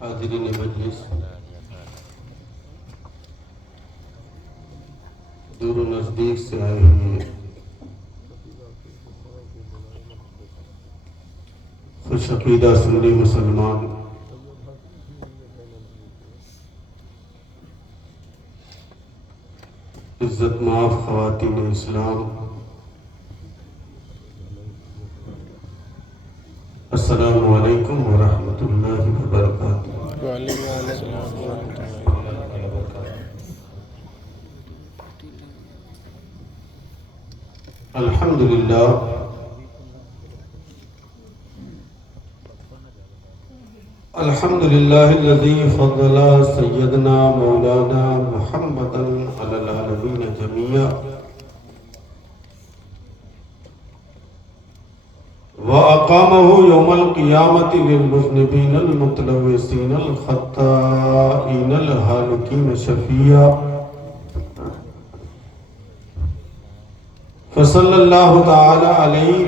حاضرین مجلس، دور و نزدیک سے آئے ہوئے خوش عقیدہ سنی مسلمان، عزت مآب خواتین اسلام، السلام علیکم ورحمۃ اللہ وبرکاتہ۔ الحمدللہ الحمدللہ الذی فضل سیدنا مولانا محمدا علی العالمین جميعا وأقامه يوم القيامة للمذنبين المتلوثين الخطائين الهالكين شفيعا، فصلى الله تعالى عليه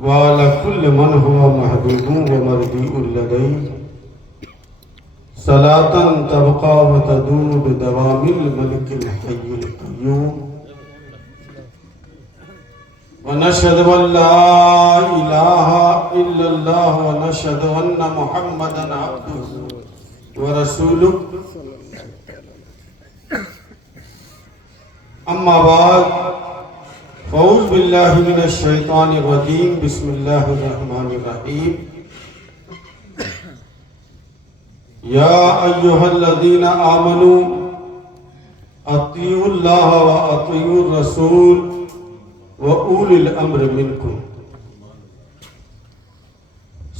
وعلى كل من هو محبوب ومرضي لديه صلاة تبقى وتدوم بدوام الملك الحي القيوم، ونشهد أن لا إله إلا الله ونشهد أن محمدا عبده ورسوله، أما بعد فأعوذ بالله من الشيطان الرجيم، بسم الله الرحمن الرحيم، يا أيها الذين آمنوا أطيعوا الله وأطيعوا الرسول وَأُولِي الْأَمْرِ مِنْكُمْ،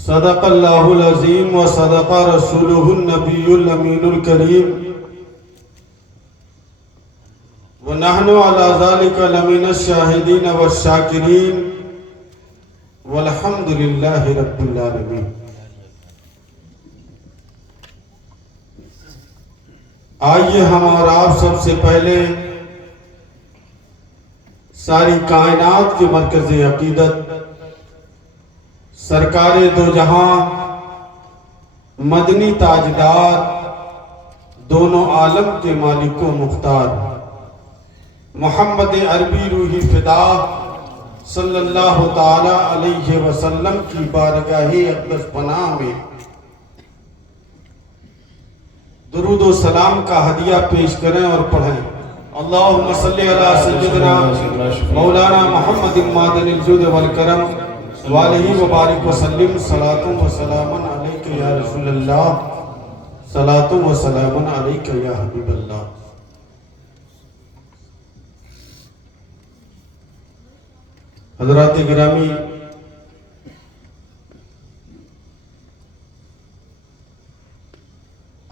صدق اللہ العظیم وصدق رسولہ النبی الامین الکریم، وَنَحْنُ عَلَى ذَلِكَ لَمِنَ الشَّاهِدِينَ وَالشَّاكِرِينَ وَالْحَمْدُ لِلَّهِ رَبِّ الْعَالَمِينَ۔ آئیے ہم اور آپ سب سے پہلے ساری کائنات کے مرکز عقیدت سرکار دو جہاں مدنی تاجدار دونوں عالم کے مالک و مختار محمد عربی روحی فدا صلی اللہ تعالی علیہ وسلم کی بارگاہ اقدس پناہ میں درود و سلام کا ہدیہ پیش کریں اور پڑھیں۔ اللہم صلی علی سیدنا مولانا محمد مادن الجود والکرم وآلہ وبارک وسلم، صلاۃ و سلام علیک یا رسول اللہ، صلاۃ و سلام علیک یا حبیب اللہ۔ حضرات گرامی،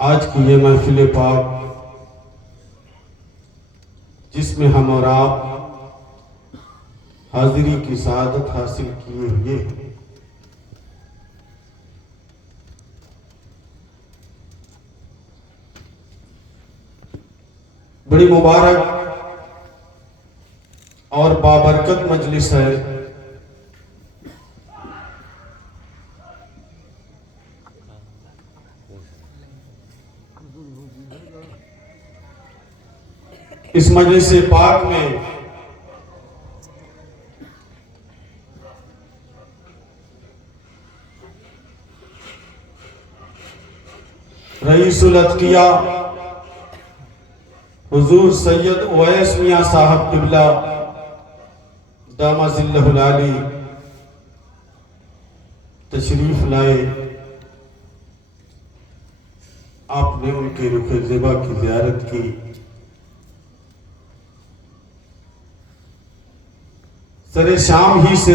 آج کی یہ محفل پاک جس میں ہم اور آپ حاضری کی سعادت حاصل کیے ہوئے ہیں، بڑی مبارک اور بابرکت مجلس ہے۔ اس مجلس پاک میں رئیس الاتقیاء حضور سید اویس میاں صاحب قبلہ دامہ ظلہ العالی تشریف لائے۔ آپ نے ان کے رخ زیبا کی زیارت کی، سر شام ہی سے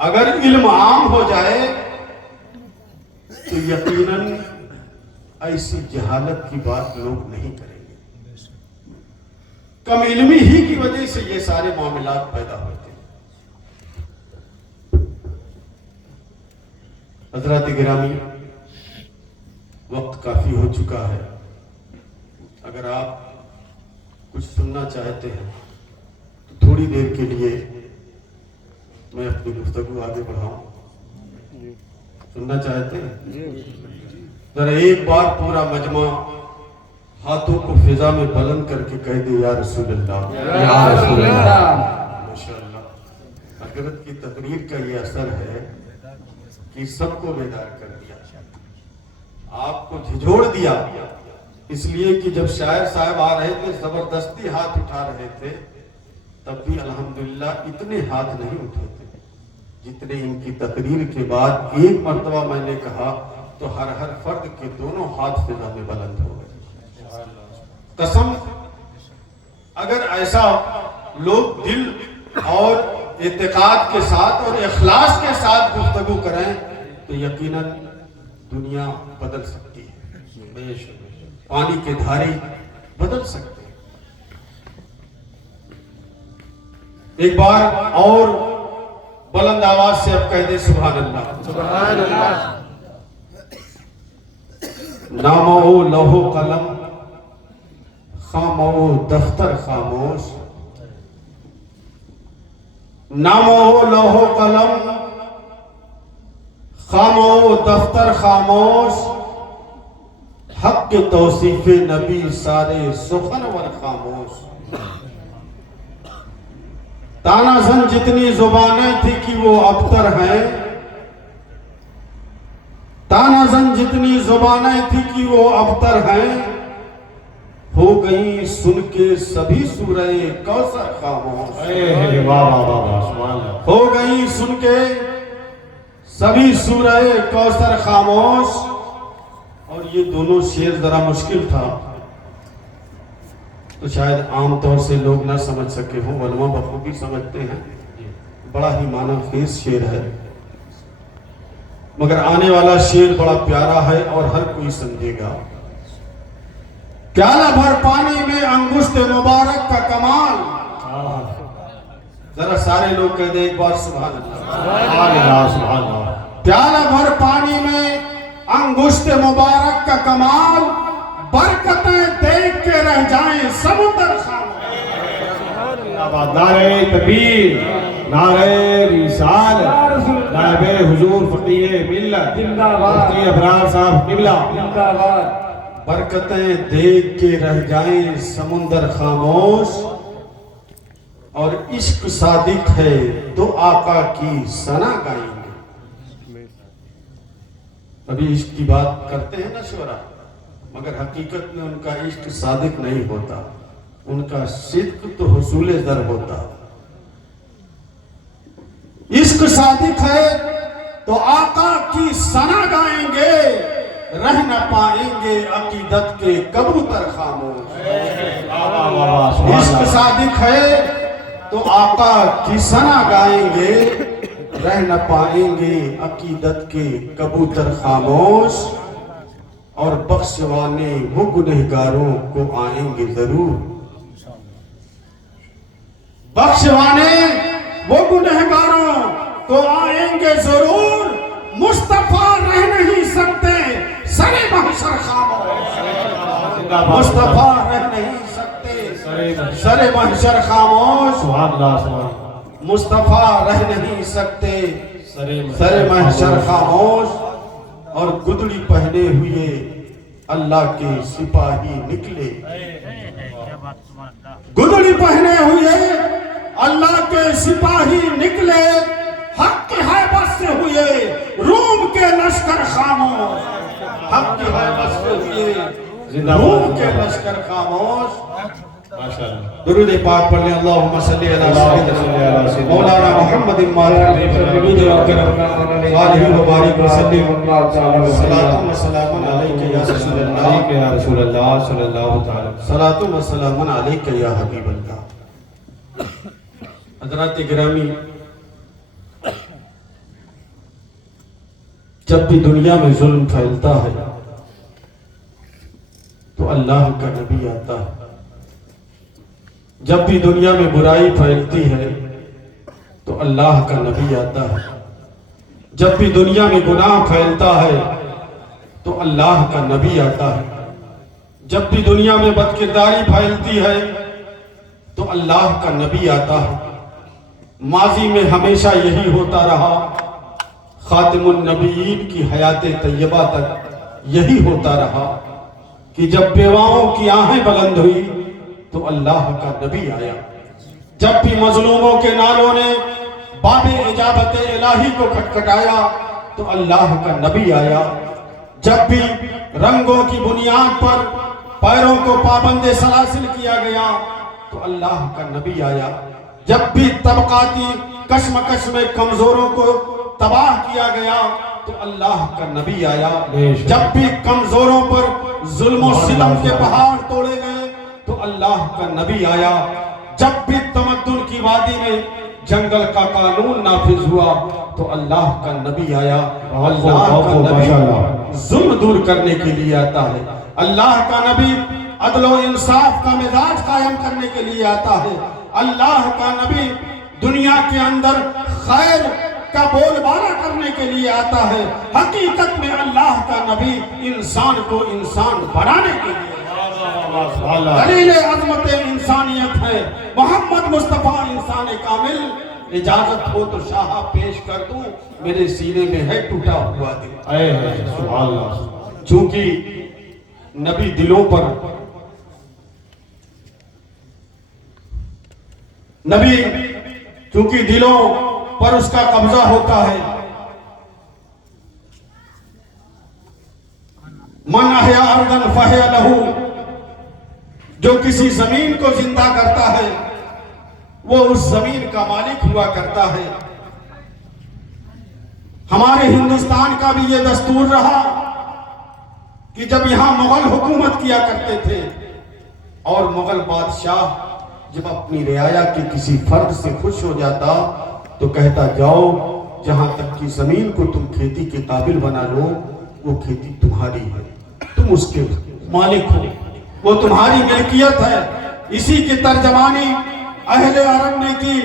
اگر علم عام ہو جائے تو یقیناً ایسی جہالت کی بات لوگ نہیں کریں گے. کم علمی ہی کی وجہ سے یہ سارے معاملات پیدا ہوتے ہیں. حضرات گرامی، وقت کافی ہو چکا ہے. اگر آپ کچھ سننا چاہتے ہیں تو تھوڑی دیر کے لیے میں اپنی گفتگو آگے بڑھاؤں. سننا چاہتے ہیں؟ ذرا ایک بار پورا مجمع ہاتھوں کو فضا میں بلند کر کے کہہ دے یا رسول اللہ، یا رسول اللہ. ماشاءاللہ. حضرت کی تقریر کا یہ اثر ہے کہ سب کو بیدار کر دیا، آپ کو جھنجھوڑ دیا. اس لیے کہ جب شاعر صاحب آ رہے تھے زبردستی ہاتھ اٹھا رہے تھے، تب بھی الحمدللہ اتنے ہاتھ نہیں اٹھے تھے جتنے ان کی تقریر کے بعد ایک مرتبہ میں نے کہا تو ہر فرد کے دونوں ہاتھ فضا میں بلند ہو گئے. قسم، اگر ایسا لوگ دل اور اعتقاد کے ساتھ اور اخلاص کے ساتھ گفتگو کریں تو یقیناً دنیا بدل سکتی ہے. پانی کے دھارے بدل سکتے ہیں. ایک بار اور بلند آواز سے اب کہہ دے سبحان اللہ. سبحان اللہ. نامہ لوح قلم، خامہ دفتر خاموش. نامہ لوح قلم، خامہ دفتر خاموش. حق کے توصیف نبی سارے سخن ور خاموش. تانا زن جتنی زبانیں تھی کہ وہ ابتر ہیں، تانا زن جتنی زبانیں تھی کہ وہ ابتر ہیں. ہو گئی سن کے سبھی سورہ کوثر خاموش. ہو گئی سن کے سبھی سورہ کوثر خاموش. اور یہ دونوں شعر ذرا مشکل تھا تو شاید عام طور سے لوگ نہ سمجھ سکے ہوں، علماء بخوبی سمجھتے ہیں. بڑا ہی معنی خیز شعر ہے، مگر آنے والا شعر بڑا پیارا ہے اور ہر کوئی سمجھے گا. پیالہ بھر پانی میں انگشت مبارک کا کمال. ذرا سارے لوگ کہہ دیں ایک بار سبحان اللہ. پیالہ بھر پانی میں انگشت مبارک کا کمال. برکتیں دیکھ کے رہ جائیں سمندر خاموش. نعرہ تکبیر، نعرہ رسالت، نائب حضور فقیہ ملت مفتی ابرار صاحب قبلہ. برکتیں دیکھ کے رہ جائیں سمندر خاموش. اور عشق صادق ہے تو آقا کی ثنا گائیں گے. ابھی عشق کی بات کرتے ہیں نا شعرا، مگر حقیقت میں ان کا عشق صادق نہیں ہوتا، ان کا صدق تو حصول در ہوتا. عشق صادق ہے تو آقا کی ثنا گائیں گے، رہ نہ پائیں گے عقیدت کے کبوتر خاموش. عشق صادق ہے تو آقا کی ثنا گائیں گے، رہ نہ پائیں گے عقیدت کے کبوتر خاموش. اور بخشوانے وہ گنہگاروں کو آئیں گے ضرور. بخشوانے وہ گنہگاروں کو آئیں گے ضرور. مصطفیٰ رہ نہیں سکتے سر محشر خاموش. مصطفیٰ رہ نہیں سکتے سر محشر خاموش. مصطفیٰ رہ نہیں سکتے سر محشر خاموش. اور گدڑی پہنے ہوئے اللہ کے سپاہی نکلے. گدڑی پہنے ہوئے اللہ کے سپاہی نکلے. حق کی ہیبت سے ہوئے روم کے لشکر خاموش. حق کی ہیبت سے ہوئے روم کے لشکر خاموش. درود پاک پڑھ لیں. اللہم صلی علی سیدنا مولانا محمد آلہ وبارک وسلم. صلاۃ و سلام علیک یا رسول اللہ صلی اللہ تعالی. صلاۃ و سلام علیک یا حبیب اللہ. حضرات گرامی، جب بھی دنیا میں ظلم پھیلتا ہے تو اللہ کا نبی آتا ہے، جب بھی دنیا میں برائی پھیلتی ہے تو اللہ کا نبی آتا ہے، جب بھی دنیا میں گناہ پھیلتا ہے تو اللہ کا نبی آتا ہے، جب بھی دنیا میں بد کرداری پھیلتی ہے تو اللہ کا نبی آتا ہے۔ ماضی میں ہمیشہ یہی ہوتا رہا، خاتم النبیین کی حیات طیبہ تک یہی ہوتا رہا کہ جب بیواؤں کی آہیں بلند ہوئی تو اللہ کا نبی آیا، جب بھی مظلوموں کے نالوں نے باب اجابت الہی کو کھٹکھٹایا تو اللہ کا نبی آیا، جب بھی رنگوں کی بنیاد پر پیروں کو پابند سلاسل کیا گیا تو اللہ کا نبی آیا، جب بھی طبقاتی کشمکش میں کمزوروں کو تباہ کیا گیا تو اللہ کا نبی آیا، جب بھی کمزوروں پر ظلم و ستم کے پہاڑ توڑے گئے تو اللہ کا نبی آیا، جب بھی تمدن کی وادی میں جنگل کا قانون نافذ ہوا تو اللہ کا نبی آیا۔ اللہ کا نبی ظلم دور کرنے کے لیے آتا ہے، اللہ کا نبی عدل و انصاف کا مزاج قائم کرنے کے لیے آتا ہے، اللہ کا نبی دنیا کے اندر خیر کا بول بالا کرنے کے لیے آتا ہے۔ حقیقت میں اللہ کا نبی انسان کو انسان بنانے کے لیے دلیل عظمت انسانیت ہے، محمد مصطفیٰ انسان کامل۔ اجازت ہو تو شاہ پیش کر دوں، میرے سینے میں ہے ٹوٹا ہوا دل، سبحان اللہ، چونکہ نبی دلوں پر، نبی چونکہ دلوں پر اس کا قبضہ ہوتا ہے۔ من احیا ارضا فہی لہو، جو کسی زمین کو زندہ کرتا ہے وہ اس زمین کا مالک ہوا کرتا ہے۔ ہمارے ہندوستان کا بھی یہ دستور رہا کہ جب یہاں مغل حکومت کیا کرتے تھے اور مغل بادشاہ جب اپنی رعایا کے کسی فرد سے خوش ہو جاتا تو کہتا جاؤ جہاں تک کی زمین کو تم کھیتی کے قابل بنا لو وہ کھیتی تمہاری ہے، تم اس کے مالک ہو، وہ تمہاری ملکیت ہے۔ اسی کی ترجمانی اہل عرب نے کی،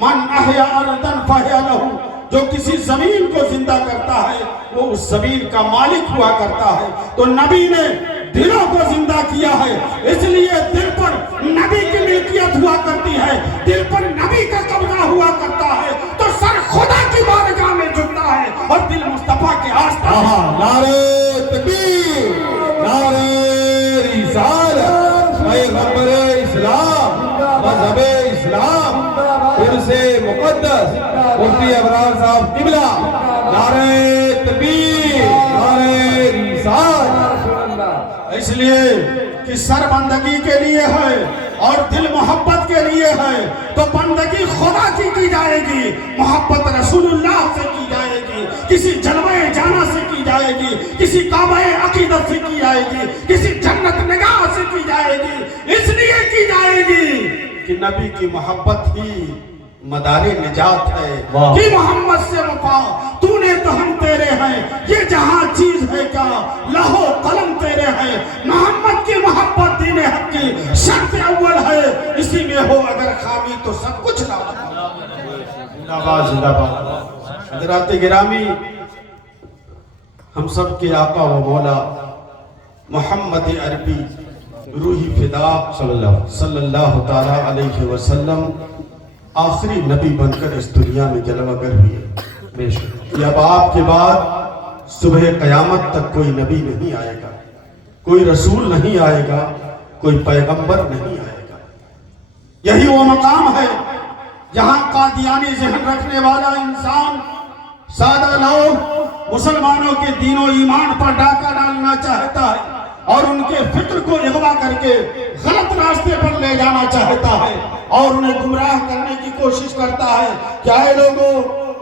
من احیا ارضا فہی لہو، جو کسی زمین کو زندہ کرتا ہے وہ اس زمین کا مالک ہوا کرتا ہے۔ تو نبی نے دلوں کو زندہ کیا ہے، اس لیے دل پر نبی کی ملکیت ہوا کرتی ہے، دل پر نبی کا قبضہ ہوا کرتا ہے، تو سر خدا کی بارگاہ میں جھکتا ہے اور دل مصطفیٰ کے آستانے۔ نعرہ تکبیر، نعرہ رسالت، پیغمبر اسلام، مذہب اسلام، عرص مقدس، مفتی ابرار صاحب قبلہ، نعرہ تکبیر، نعرہ رسالت۔ اس لیے کہ سر بندگی کے لیے ہے اور دل محبت کے لیے ہے، تو بندگی خدا کی جائے گی، محبت رسول اللہ سے کی جائے گی، کسی جلوہ جانا سے کی جائے گی، کسی کعبہ عقیدت سے کی جائے گی، کسی جنت نگاہ سے کی جائے گی، اس لیے کی جائے گی کہ نبی کی محبت ہی مدار نجات ہے، کہ محمد سے وفا تو نے تو ہم تیرے ہیں، یہ جہاں چیز ہے کیا لہو قلم تیرے ہیں، محمد کی محبت دین حق کی شرط اول ہے، اسی میں ہو اگر خامی تو سب کچھ زندہ باد، زندہ باد۔ حضرات گرامی، ہم سب کے آقا و مولا محمد عربی روحی فدا صلی اللہ تعالی علیہ وسلم آخری نبی بن کر اس دنیا میں جلوہ گر ہوئے۔ یہ اب آپ کے بعد صبح قیامت تک کوئی نبی نہیں آئے گا، کوئی رسول نہیں آئے گا، کوئی پیغمبر نہیں آئے گا۔ یہی وہ مقام ہے جہاں قادیانی ذہن رکھنے والا انسان، سادہ لوگ مسلمانوں کے دین و ایمان پر ڈاکہ ڈالنا چاہتا ہے اور ان کے فکر کو اغوا کر کے غلط راستے پر لے جانا چاہتا ہے اور انہیں گمراہ کرنے کی کوشش کرتا ہے۔ کیا اے لوگوں،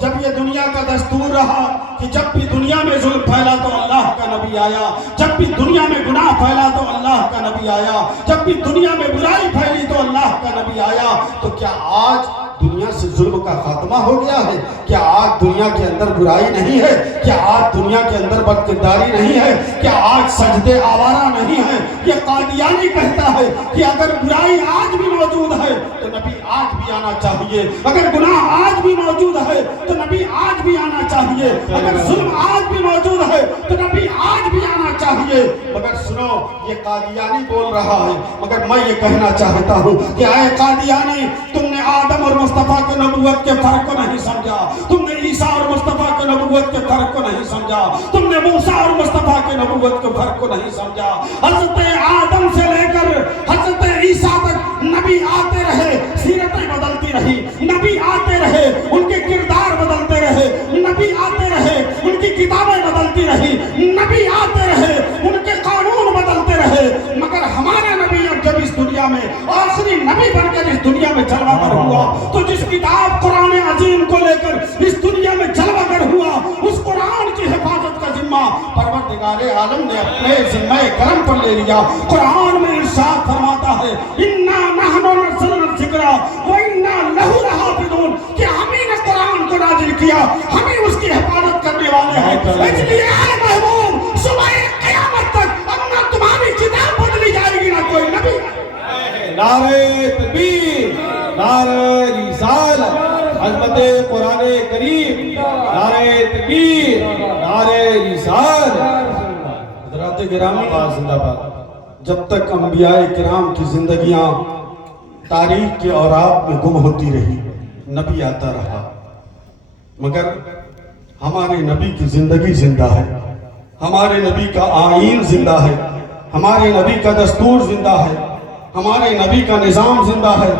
جب یہ دنیا کا دستور رہا کہ جب بھی دنیا میں ظلم پھیلا تو اللہ کا نبی آیا، جب بھی دنیا میں گناہ پھیلا تو اللہ کا نبی آیا، جب بھی دنیا میں برائی پھیلی تو اللہ کا نبی آیا، تو کیا آج دنیا سے ظلم کا خاتمہ ہو گیا ہے؟ کیا آج دنیا کے اندر برائی نہیں ہے؟ کیا آج دنیا کے اندر بدکرداری نہیں ہے؟ کیا آج سجدے آوارہ نہیں ہے؟ یہ قادیانی کہتا ہے کہ اگر برائی آج بھی موجود ہے تو نبی آج بھی آنا چاہیے، اگر گناہ آج بھی موجود ہے تو نبی آج بھی آنا چاہیے، اگر ظلم آج بھی موجود ہے تو نبی آج بھی آنا چاہیے۔ مگر سنو، یہ قادیانی بول رہا ہے، مگر میں یہ کہنا چاہتا ہوں کہ اے قادیانی، تم نے آدم اور مصطفیٰ کے نبوت کے فرق کو نہیں سمجھا، تم نے عیسیٰ اور مصطفیٰ کے نبوت کے فرق کو نہیں سمجھا، تم نے موسیٰ اور مصطفیٰ کے نبوت کے فرق کو نہیں سمجھا۔ حضرت آدم سے لے کر حضرت عیسیٰ تک نبی آتے رہے، سیرتیں بدلتی رہی، نبی آتے رہے، ان کے کردار بدلتے رہے، نبی آتے رہے، ان کی کتابیں بدلتی رہی، نبی آتے رہے، ان کے قانون بدلتے رہے، مگر ہمارا نبی اب جب اس دنیا میں آخری نبی بن کر اس دنیا میں جلوہ گر ہوا تو جس کتاب قرآن عظیم کو لے کر اس دنیا میں جلوہ گر ہوا، اس قرآن کی حفاظت کا ذمہ پروردگار عالم نے اپنے ذمہ کرم پر لے لیا۔ قرآن میں ارشاد فرماتا ہے اِنَّا نَحْنُ نَزَّلْنَا الذِّكْرَ وَإِنَّا لَهُ لَحَافِظُونَ، کہ ہم ہی نے قرآن کو نازل کیا، ہم ہی اس کی حفاظت کرنے والے ہیں۔ اس لیے اے محبوب، صبح قیامت تک اب نہ تمہاری کتاب بدلی جائے گی نہ کوئی نبی۔ نعرہ تکبیر، نعرہ رسالت، عظمت قرآن کریم، نعرہ تکبیر، نعرہ رسالت۔ حضرات گرامی، زندہ باد۔ جب تک انبیاء کرام کی زندگیاں تاریخ کے اوراق میں گم ہوتی رہی، نبی آتا رہا، مگر ہمارے نبی کی زندگی زندہ ہے، ہمارے نبی کا آئین زندہ ہے، ہمارے نبی کا دستور زندہ ہے، ہمارے نبی کا نظام زندہ ہے،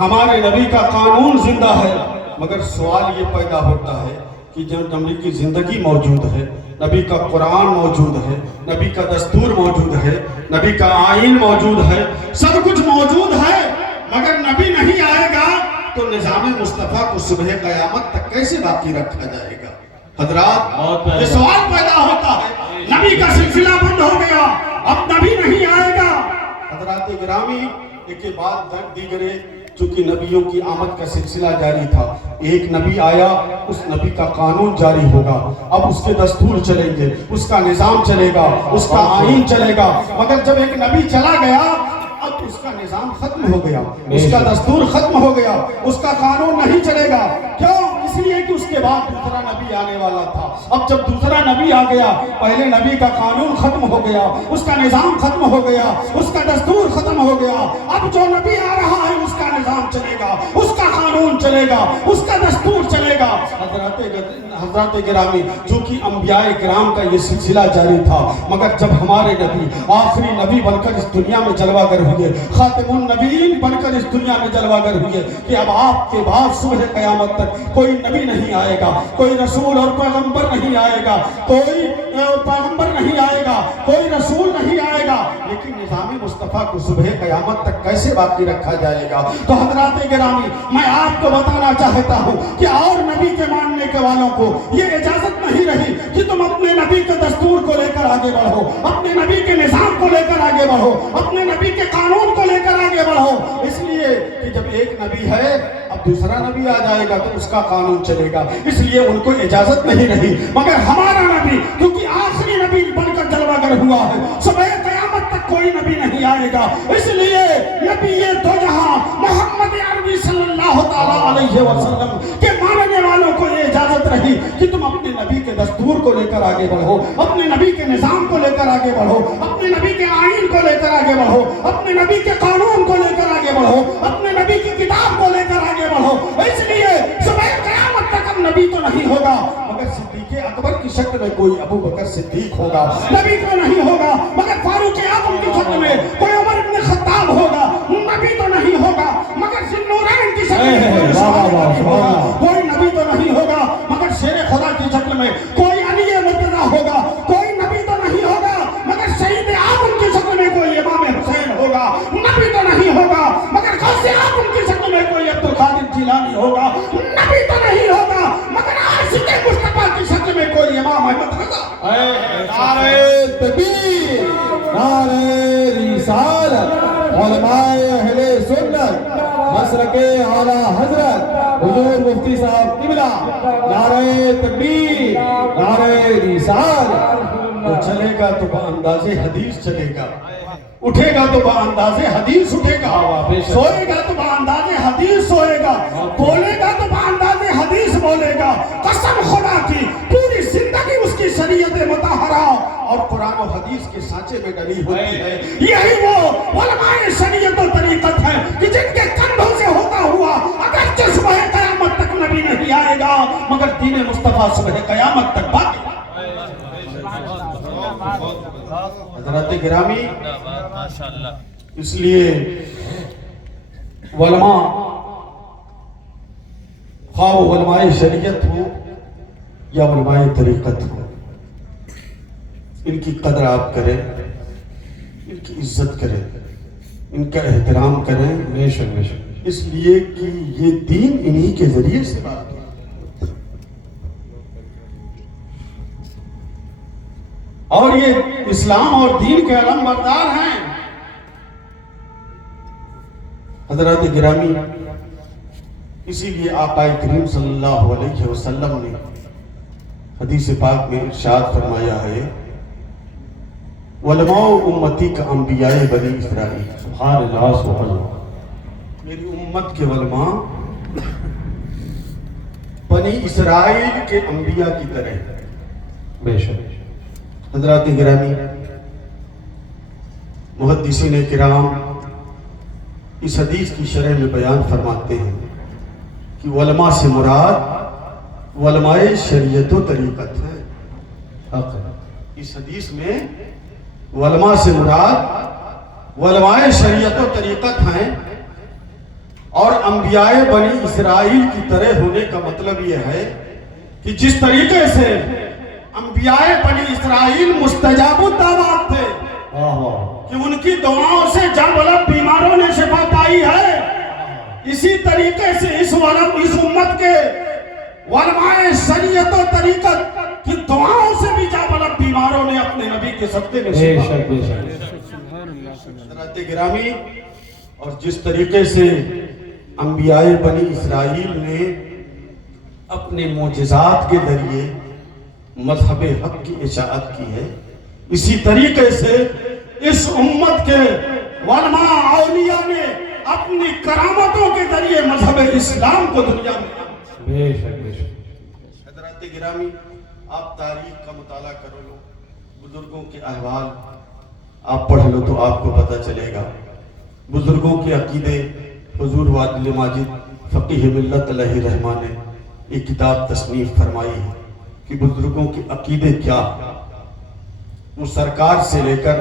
ہمارے نبی کا قانون زندہ ہے۔ مگر سوال یہ پیدا ہوتا ہے کہ جب نبی کی زندگی موجود ہے، نبی کا قرآن موجود ہے، نبی کا دستور موجود ہے، نبی کا آئین موجود ہے، سب کچھ موجود ہے، مگر نبی نہیں آئے گا تو نظام مصطفیٰ کو صبح قیامت تک کیسے باقی رکھا جائے گا؟ حضرات، یہ سوال پیدا ہوتا ہے، نبی کا سلسلہ بند ہو گیا، اب نبی نہیں آئے گا۔ حضرات گرامی، ایک کے بعد دیگرے، چونکہ نبیوں کی آمد کا سلسلہ جاری تھا، ایک نبی آیا، اس نبی کا قانون جاری ہوگا، اب اس کے دستور چلیں گے، اس کا نظام چلے گا، اس کا آئین چلے گا۔ مگر جب ایک نبی چلا گیا، اب اس کا نظام ختم ہو گیا، اس کا دستور ختم ہو گیا، اس کا قانون نہیں چلے گا۔ کیوں؟ اس لیے کہ اس کے بعد دوسرا نبی آنے والا تھا۔ اب جب دوسرا نبی آ گیا، پہلے نبی کا قانون ختم ہو گیا، اس کا نظام ختم ہو گیا، اس کا دستور ختم ہو گیا، اب جو نبی آ رہا ہے اس کا نظام چلے گا، اس کا قانون چلے گا، اس کا دستور چلے گا۔ حضرات گرامی، چونکہ انبیاء کرام کا یہ سلسلہ جاری تھا، مگر جب ہمارے نبی آخری نبی بن کر اس دنیا میں جلوہ گر ہوئے، خاتم النبیین بن کر اس دنیا میں جلوہ گر ہوئے کہ اب آپ کے بعد صبح قیامت تک کوئی نبی نہیں آئے گا، کوئی رسول اور پیغمبر نہیں آئے گا، کوئی پیغمبر نہیں آئے گا، کوئی رسول نہیں آئے گا، لیکن نظام مصطفیٰ کو صبح قیامت تک کیسے باقی رکھا جائے گا؟ تو حضرات گرامی، میں آپ کو بتانا چاہتا ہوں کہ اور نبی کے ماننے کے والوں کو یہ اجازت نہیں رہی کہ تم اپنے نبی کے دستور کو لے کر آگے بڑھو، اپنے نبی کے نظام کو لے کر آگے بڑھو، اپنے نبی کے قانون کو لے کر آگے بڑھو، اس لیے کہ جب ایک نبی ہے اب دوسرا نبی آ جائے گا تو اس کا قانون چلے گا، اس لیے ان کو اجازت نہیں رہی۔ مگر ہمارا نبی کیونکہ آخری نبی بن کر جلوہ گر ہوا ہے، صبح قیامت تک کوئی نبی نہیں آئے گا، اس لیے نبی دو جہاں محمد عربی صلی اللہ تعالیٰ علیہ وسلم کے ماننے والوں کو یہ اجازت رہی کہ تم اپنے نبی کے دستور کو لے کر آگے بڑھو، اپنے نبی کے نظام کو لے کر آگے بڑھو، اپنے نبی کے آئین کو لے کر آگے بڑھو، اپنے نبی کے قانون کو لے کر آگے بڑھو، اپنے نبی کی کتاب کو لے کر آگے بڑھو۔ اس لیے صبح قیامت تک اب نبی تو نہیں ہوگا، مگر صدیق اکبر کی شکل میں کوئی ابو بکر صدیق ہوگا، نبی تو نہیں ہوگا، مگر فاروق اعظم کی شکل میں کوئی عمر بن خطاب ہوگا، نبی تو نہیں ہوگا، مگر ذی النورین کی شکل میں کوئی صحابی ہوگا، کوئی نبی تو نہیں ہوگا، مگر شیر خدا کی شکل میں کوئی علی مرتضیٰ ہوگا، کوئی نبی تو نہیں ہوگا، مگر شہید اعظم کی شکل میں کوئی امام حسین ہوگا، نبی تو نہیں ہوگا، مگر غوث اعظم کی شکل میں کوئی عبد القادر جیلانی ہوگا، نبی تو نہیں ہوگا، مگر عاشق مصطفیٰ کی شکل میں کوئی امام احمد رضا۔ نعرہ تکبیر، نعرہ رسالت، علماء اہل سنت، مسلک اعلی حضرت حضور مفتی صاحب قبلہ، نعرہ تکبیر، نعرہ رسالت۔ تو چلے گا تو بانداز حدیث چلے گا، اٹھے گا تو بانداز حدیث اٹھے گا، سوئے گا تو بانداز حدیث سوئے گا، بولے گا تو بانداز حدیث بولے گا۔ قسم خدا کی پوری زندگی اس کی شریعت مطہرہ اور قرآن و حدیث کے سانچے میں ڈلی ہوتی ہے۔ یہی وہ علماء شریعت و طریقت ہے کہ جن کے کندھوں سے ہوتا ہوا اگرچہ صبح قیامت تک نبی نہیں آئے گا مگر دین مصطفیٰ صبح قیامت تک باقی۔ حضرات گرامی، اس لیے علماء، خواہ وہ علماء شریعت ہو یا علماء طریقت ہو، ان کی قدر آپ کریں، ان کی عزت کریں، ان کا احترام کریں، بے شک بے شک، اس لیے کہ یہ دین انہی کے ذریعے سے بات ہے۔ اور یہ اسلام اور دین کے علم بردار ہیں۔ حضرات گرامی، اسی لیے آقا کریم صلی اللہ علیہ وسلم نے حدیث پاک میں ارشاد فرمایا ہے، علماء امتی کا انبیاء بنی اسرائیل۔ سبحان اللہ سبحان اللہ۔ میری امت کے علماء بنی اسرائیل کے انبیاء کی طرح۔ بے شک۔ حضرات گرامی، محدثین کرام اس حدیث کی شرح میں بیان فرماتے ہیں کہ علماء سے مراد علماء شریعت و طریقت ہے۔ حق ہے۔ اس حدیث میں علماء سے مراد علماء شریعت و طریقت ہیں، اور انبیاء بنی اسرائیل کی طرح ہونے کا مطلب یہ ہے کہ جس طریقے سے انبیاء بنی اسرائیل مستجاب الدعوات تھے کہ ان کی دعاؤں سے جان بلب بیماروں نے شفا پائی ہے، اسی طریقے سے اس امت کے علماء شریعت و طریقت کی دعاؤں سے بھی جان بلب بیماروں نے اپنے نبی کے صدقے میں بے شفا شک بے شک۔ حضرات گرامی، اور جس طریقے سے انبیاء بنی اسرائیل نے اپنے معجزات کے ذریعے مذہب حق کی اشاعت کی ہے، اسی طریقے سے اس امت کے علماء اولیاء نے اپنی کرامتوں کے ذریعے مذہب اسلام کو دنیا میں۔ بے شک بے شک۔ حضرات گرامی، آپ تاریخ کا مطالعہ کر لو، بزرگوں کے احوال آپ پڑھ لو تو آپ کو پتہ چلے گا۔ بزرگوں کے عقیدے حضور وادل ماجد فقیہ ملت علیہ رحمہ نے ایک کتاب تصنیف فرمائی ہے کہ بزرگوں کے عقیدے کیا، وہ سرکار سے لے کر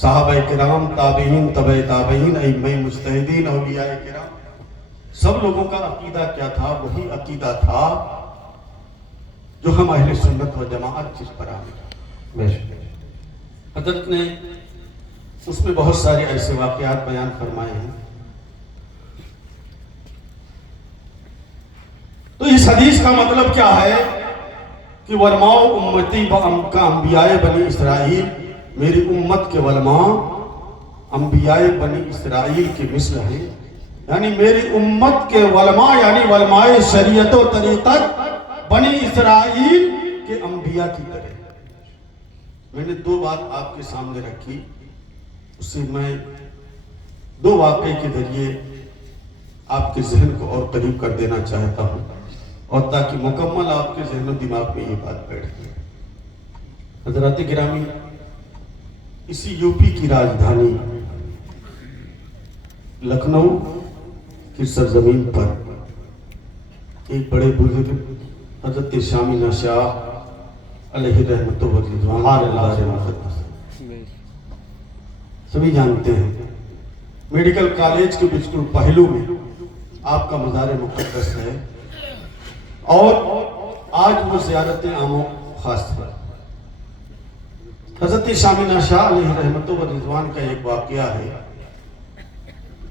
صحابہ کرام، تابعین، تبع تابعین، ائمہ مجتہدین، اولیاء کرام، سب لوگوں کا عقیدہ کیا تھا؟ وہی عقیدہ تھا جو ہم اہل سنت و جماعت جس پر آئے۔ بے شک۔ حضرت نے اس میں بہت سارے ایسے واقعات بیان فرمائے ہیں۔ تو اس حدیث کا مطلب کیا ہے کہ علماء امتی کا انبیاء بنی اسرائیل، میری امت کے علماء انبیاء بنی اسرائیل کے مثل ہیں، یعنی میری امت کے علماء یعنی علماء شریعت و طریقت بنی اسرائیل کے انبیاء کی طرح۔ میں نے دو بات آپ کے سامنے رکھی، اس سے میں دو واقعے کے ذریعے آپ کے ذہن کو اور قریب کر دینا چاہتا ہوں، اور تاکہ مکمل آپ کے ذہن و دماغ میں یہ بات بیٹھ جائے۔ حضرات گرامی، اسی یو پی کی راجدھانی لکھنؤ کی سرزمین پر ایک بڑے بزرگ حضرت شامی شاہ علیہ رحمت و رضوان اللہ مقدس، سبھی جانتے ہیں میڈیکل کالج کے بالکل پہلو میں آپ کا مزار مقدس ہے، اور آج وہ زیارت عام و خاص ہے۔ حضرت شامی شاہ علیہ رحمت و رضوان کا ایک واقعہ ہے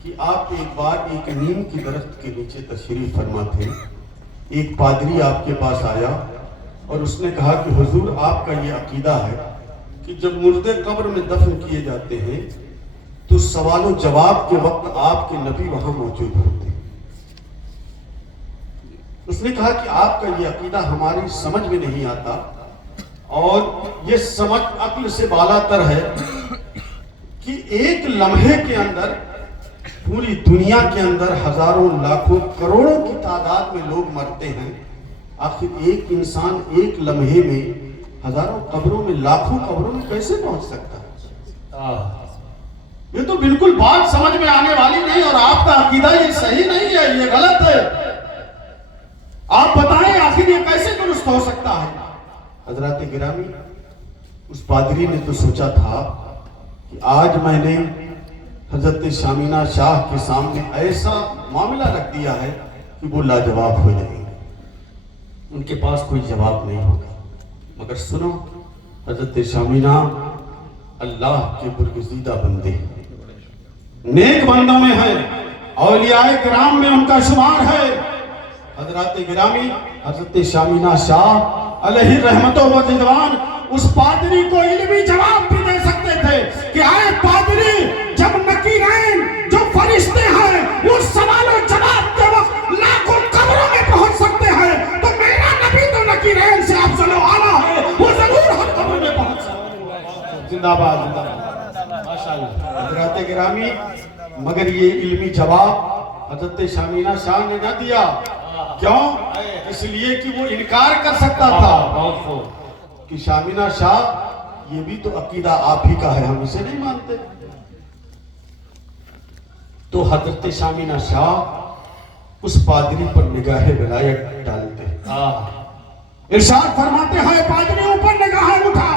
کہ آپ ایک بار ایک نیم کی درخت کے نیچے تشریف فرما تھے، ایک پادری آپ کے پاس آیا اور اس نے کہا کہ حضور، آپ کا یہ عقیدہ ہے کہ جب مردے قبر میں دفن کیے جاتے ہیں تو تو سوال و جواب کے وقت آپ کے نبی وہاں موجود ہوتے. اس نے کہا کہ آپ کا یہ عقیدہ ہماری سمجھ میں نہیں آتا اور یہ سمجھ عقل سے بالا تر ہے کہ ایک لمحے کے اندر پوری دنیا کے اندر ہزاروں لاکھوں کروڑوں کی تعداد میں لوگ مرتے ہیں. آخر ایک انسان ایک لمحے میں ہزاروں قبروں میں لاکھوں قبروں میں کیسے پہنچ سکتا ہے؟ یہ تو بالکل بات سمجھ میں آنے والی نہیں اور آپ کا عقیدہ یہ صحیح نہیں ہے, یہ غلط ہے. آپ بتائیں آخر یہ کیسے درست ہو سکتا ہے؟ حضرات گرامی, اس پادری نے تو سوچا تھا کہ آج میں نے حضرت شامینہ شاہ کے سامنے ایسا معاملہ رکھ دیا ہے کہ وہ لاجواب ہو جائیں گے, ان کے پاس کوئی جواب نہیں ہوگا. مگر سنو, حضرت شامینہ اللہ کے برگزیدہ بندے, نیک بندوں میں ہے, اولیاء کرام میں ان کا شمار ہے. حضرات گرامی, حضرت شامینہ شاہ علیہ رحمت و رضوان اس پادری کو علمی جواب بھی دے سکتے تھے کہ آئے پادری, جب نکیرین جو فرشتے ہیں وہ سوال و جواب کے وقت لاکھوں قبروں میں پہنچ سکتے ہیں, تو میرا نبی تو نکیرین سے افضل و اعلیٰ ہے, وہ ضرور ہر قبر میں پہنچ سکتے ہیں. زندہ باد, زندہ باد, ماشاءاللہ. حضرات گرامی, مگر یہ علمی جواب حضرت شامینہ شاہ نے نہ دیا. کیوں؟ اس لیے کہ وہ انکار کر سکتا تھا کہ شامینہ شاہ یہ بھی تو عقیدہ آپ ہی کا ہے, ہم اسے نہیں مانتے. تو حضرت شامینہ شاہ اس پادری پر نگاہ ولایت ڈالتے, ارشاد فرماتے ہیں پادری اوپر نگاہیں اٹھا.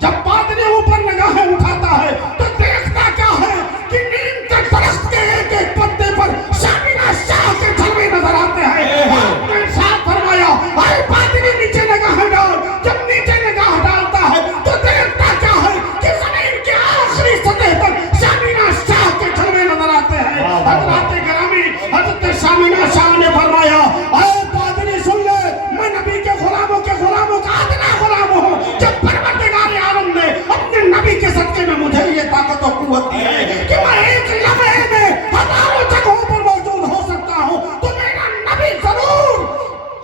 جب پادری اوپر نگاہیں اٹھاتا ہے تو دیکھتا کیا ہے کہ نیم کے درخت کے ایک ایک پتے پر شامینہ شاہ کے جلوے نظر آتے ہیں. آپ نے ارشاد فرمایا اے پادری نیچے نگاہ ڈال. جب نیچے نگاہ ڈالتا ہے تو دیکھتا کیا ہے کہ زمین کے آخری سطح پر شامینہ شاہ کے جلوے نظر آتے ہیں. حضرات گرامی, حضرت شامینہ شاہ نے فرمایا اے پادری سن لے, میں نبی کے غلاموں کا ادنا غلام ہوں. جب پروردگار عالم نے اپنے نبی کے صدقے میں مجھے یہ طاقت و قوت دی ہے کہ میں ایک لمحے میں ہزاروں جگہوں پر موجود ہو سکتا ہوں, تو میرا نبی ضرور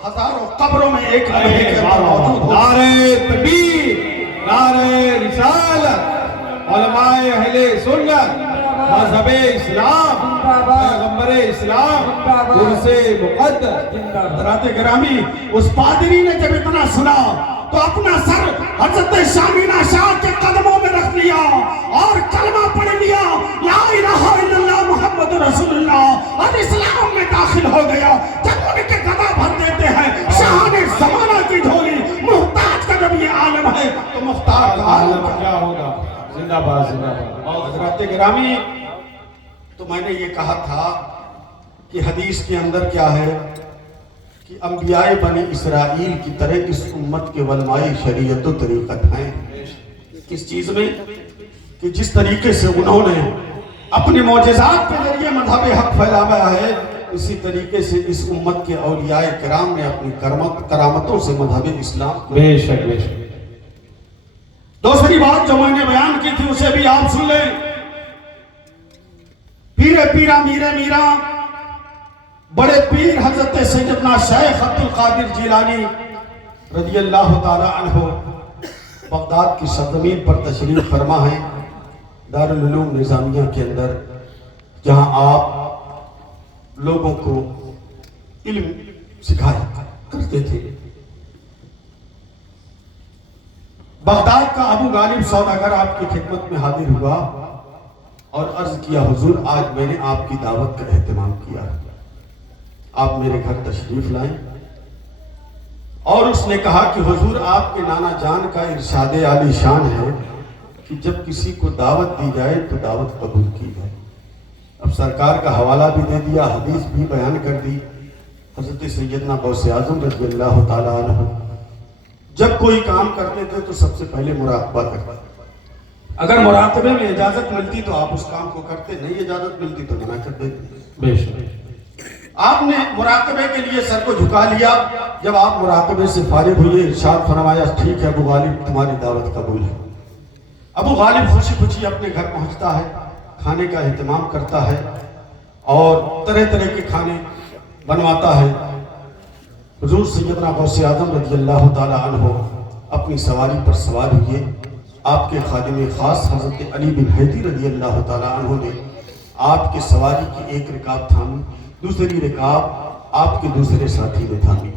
ہزاروں قبروں میں ایک لمحے کے اندر موجود ہو. نعرہ تکبیر, نعرہ رسالت, علماء اہل سنت, مذہب اسلام, پیغمبر اسلام, عرص مقدس. حضرات گرامی, اس پادری نے جب اتنا سنا تو اپنا سر حضرت شامینہ شاہ کے قدموں میں رکھ لیا اور کلمہ پڑھ لیا, لا الہ الا اللہ محمد رسول اللہ, اور اسلام میں داخل ہو گیا. جب ان کے گدا بھر دیتے ہیں شاہ نے زمانہ کی جھولی, محتاج کا جب یہ عالم ہے تو مختار کا عالم کیا ہوگا. زندہ باد, زندہ باد. حضرات گرامی, تو میں نے یہ کہا تھا کہ حدیث کے اندر کیا ہے کہ انبیاء بنی اسرائیل کی طرح اس امت کے علماء شریعت و طریقت ہیں. کس چیز میں؟ کہ جس طریقے سے انہوں نے اپنے معجزات کے ذریعے مذہب حق پھیلایا ہے, اسی طریقے سے اس امت کے اولیاء کرام نے اپنی کرامتوں سے مذہب اسلام کو. بے شک, بے شک. دوسری بات جو میں نے بیان کی تھی اسے بھی آپ سن لیں. پیرا میرا بڑے پیر حضرت سیدنا شیخ عبد القادر جیلانی رضی اللہ تعالی عنہ بغداد کی سرزمین پر تشریف فرما ہیں, دارالعلوم نظامیہ کے اندر, جہاں آپ لوگوں کو علم سکھایا کرتے تھے. بغداد کا ابو غالب سوداگر آپ کی خدمت میں حاضر ہوا اور عرض کیا, حضور آج میں نے آپ کی دعوت کا اہتمام کیا, آپ میرے گھر تشریف لائیں. اور اس نے کہا کہ حضور آپ کے نانا جان کا ارشاد عالی شان ہے کہ جب کسی کو دعوت دی جائے تو دعوت قبول کی جائے. اب سرکار کا حوالہ بھی دے دیا, حدیث بھی بیان کر دی. حضرت سیدنا غوث اعظم رضی اللہ تعالیٰ عنہ جب کوئی کام کرتے تھے تو سب سے پہلے مراقبہ کرتے. اگر مراقبے میں اجازت ملتی تو آپ اس کام کو کرتے, نہیں اجازت ملتی تو منع کر دیتے. بے شک. آپ نے مراقبے کے لیے سر کو جھکا لیا. جب آپ مراقبے سے فارغ ہوئے ارشاد فرمایا, ٹھیک ہے ابو غالب تمہاری دعوت قبول ہے. ابو غالب خوشی خوشی اپنے گھر پہنچتا ہے, کھانے کا اہتمام کرتا ہے اور طرح طرح کے کھانے بنواتا ہے۔ حضور سیدنا غوث اعظم رضی اللہ تعالیٰ عنہ اپنی سواری پر سوار ہوئے۔ آپ کے خادم خاص حضرت علی بن حیدی رضی اللہ تعالیٰ عنہ نے آپ کی سواری کی ایک رکاب تھامی، دوسری رکاب آپ کے دوسرے ساتھی نے تھامی۔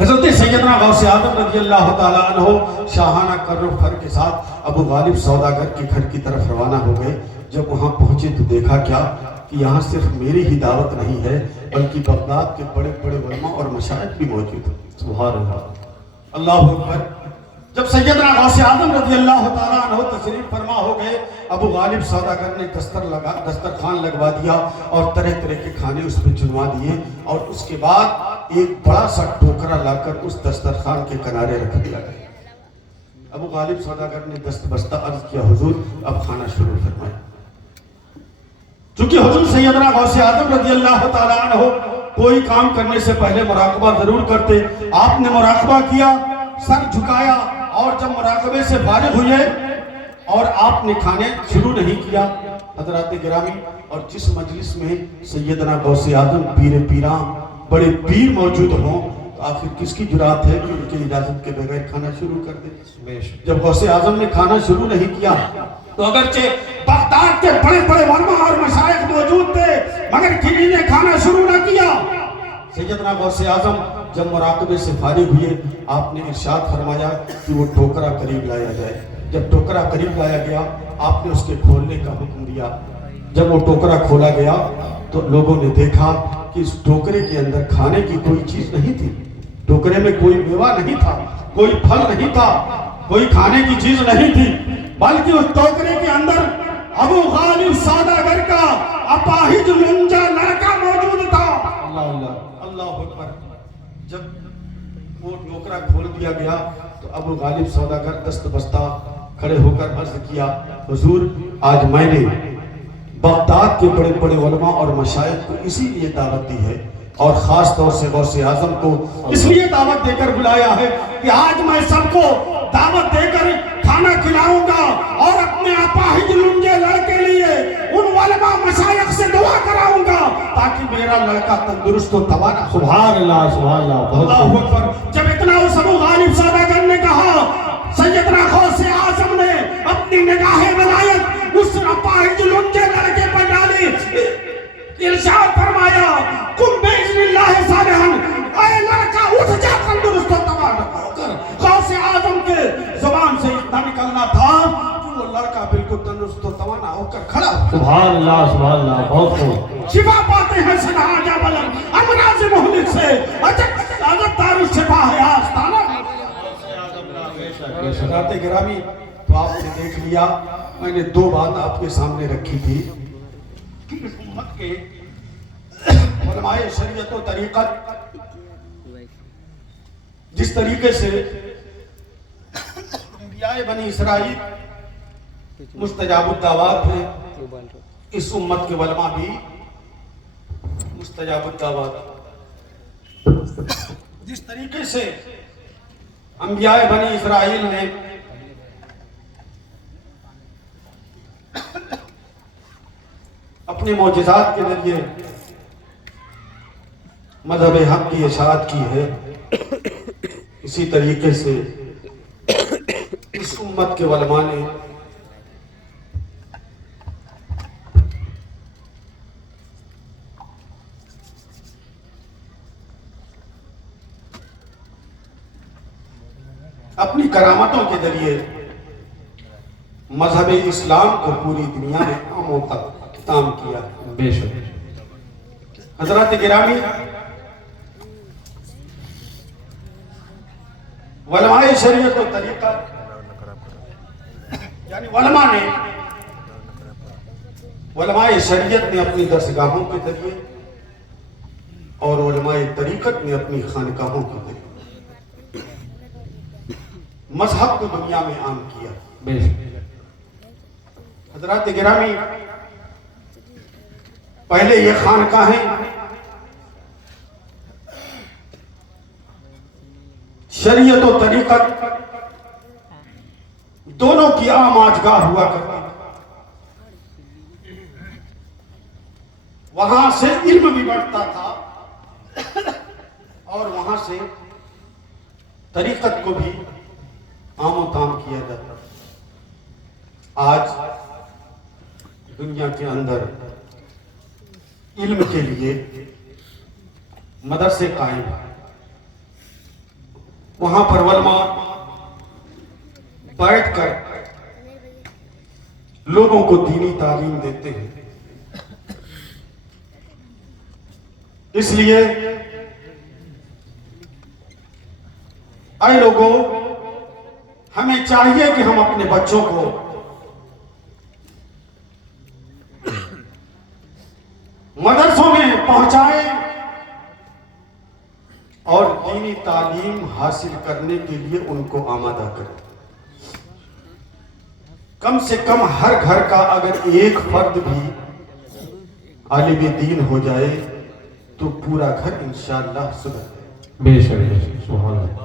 حضرت سیدنا غوث اعظم رضی اللہ تعالیٰ عنہ شاہانہ کر و فر کے ساتھ ابو غالب سوداگر کے گھر کی طرف روانہ ہو گئے۔ جب وہاں پہنچے تو دیکھا کیا کہ یہاں صرف میری ہی دعوت نہیں ہے بلکہ بغداد کے بڑے بڑے علماء اور مشائخ بھی موجود ہیں۔ سبحان اللہ، اللہ اکبر۔ جب سیدنا غوث اعظم رضی اللہ تعالیٰ عنہ تشریف فرما ہو گئے، ابو غالب سوداگر نے دسترخوان لگوا دیا اور طرح طرح کے کھانے اس پہ چنوا دیے، اور اس کے بعد ایک بڑا سا ٹوکرا لا کر اس دسترخوان کے کنارے رکھ دیا گیا۔ ابو غالب سوداگر نے دست بستہ عرض کیا، حضور اب کھانا شروع فرمائیں۔ چونکہ حضور سیدنا غوث اعظم رضی اللہ تعالیٰ عنہ کوئی کام کرنے سے پہلے مراقبہ ضرور کرتے۔ آپ نے مراقبہ کیا، سر جھکایا، اور جب مراقبے سے فارغ ہوئے اور آپ نے کھانے شروع نہیں کیا، حضرات گرامی، اور جس مجلس میں سیدنا غوث اعظم پیر پیران بڑے پیر موجود ہوں، تو آخر کس کی جرات ہے کہ ان کی اجازت کے بغیر کھانا شروع کر دے؟ جب غوث اعظم نے کھانا شروع نہیں کیا تو اگرچہ بغداد کے بڑے بڑے علماء اور مشائخ موجود تھے، مگر کسی نے کھانا شروع نہ کیا۔ سیدنا غوث اعظم جب مراقبے سے فارغ ہوئے، آپ نے ارشاد فرمایا کہ وہ ٹوکرا قریب لایا جائے۔ جب ٹوکرا قریب لایا گیا، آپ نے اس کے کھولنے کا حکم دیا۔ جب وہ ٹوکرا کھولا گیا تو لوگوں نے دیکھا کہ اس ٹوکرے کے اندر کھانے کی کوئی چیز نہیں تھی۔ ٹوکرے میں کوئی میوہ نہیں تھا، کوئی پھل نہیں تھا، کوئی کھانے کی چیز نہیں تھی، بلکہ اس ٹوکرے کے اندر ابو غالب سوداگر کا اپاہج لنجا لڑکا موجود تھا۔ اللہ اکبر۔ جب وہ ٹوکرا کھول دیا گیا تو ابو غالب سوداگر دست بستہ کھڑے ہو کر عرض کیا، حضور آج میں نے بغداد کے بڑے بڑے علماء اور مشائخ کو اسی لیے دعوت دی ہے، اور خاص طور سے غوث اعظم کو اس لیے دعوت دے کر بلایا ہے کہ آج میں سب کو دعوت دے کر کھانا کھلاؤں گا، اور اپنے اپاہج لنجے لڑکے لیے ان علماء مشائخ سے دعا کراؤں گا تاکہ میرا لڑکا تندرست و توانا۔ سبحان اللہ، سبحان اللہ، اللہ اکبر۔ جب اتنا اس ابو غالب سوداگر نے کہا، سیدنا غوث اعظم نے اپنی نگاہ ولایت اس اپاہج لنجے لڑکے پر ڈالی، ارشاد فرمایا، قم باذن اللہ صالحا، اے لڑکا اٹھ جا تندرست و توانا ہو کر۔ غوث اعظم کے زبان سے اتنا نکلنا تھا کہ وہ لڑکا بالکل تندرست و توانا ہو کر کھڑا۔ سبحان اللہ، سبحان اللہ، بہت خوب۔ شفا پاتے ہیں سنہاجہ بلند امراض مہلک سے، عجب دار الشفا ہے آستانہ۔ حضرات گرامی، تو آپ نے دیکھ لیا، میں نے دو بات آپ کے سامنے رکھی تھی کہ اس امت کے علماء شریعت و طریقت جس طریقے سے انبیاء بنی اسرائیل مستجاب الدعوات ہیں، اس امت کے علماء بھی مستجاب الدعوات۔ جس طریقے سے انبیاء بنی اسرائیل نے اپنے معجزات کے ذریعے مذہب حق کی اشاعت کی ہے، اسی طریقے سے اس امت کے علماء نے اپنی کرامتوں کے ذریعے مذہب اسلام کو پوری دنیا میں عاموں تک کام کیا۔ بے شک۔ حضرات گرامی، علماء شریعت و طریقت یعنی علماء شریعت نے اپنی درسگاہوں کے ذریعے اور علماء طریقت نے اپنی خانقاہوں کے ذریعے مذہب کو دنیا میں عام کیا۔ بے شک۔ حضرات گرامی، پہلے یہ خانقاہیں شریعت و طریقت دونوں کی عام آجگاہ ہوا کرتی، وہاں سے علم بھی بڑھتا تھا اور وہاں سے طریقت کو بھی عام و تام کیا جاتا تھا۔ آج دنیا کے اندر علم کے لیے مدرسے قائم ہیں، وہاں پر علماء بیٹھ کر لوگوں کو دینی تعلیم دیتے ہیں۔ اس لیے اے لوگوں، ہمیں چاہیے کہ ہم اپنے بچوں کو مدرسوں میں پہنچائیں اور دینی تعلیم حاصل کرنے کے لیے ان کو آمادہ کریں۔ کم سے کم ہر گھر کا اگر ایک فرد بھی عالم دین ہو جائے تو پورا گھر انشاءاللہ سدھر جائے۔ بے شک سبحان اللہ۔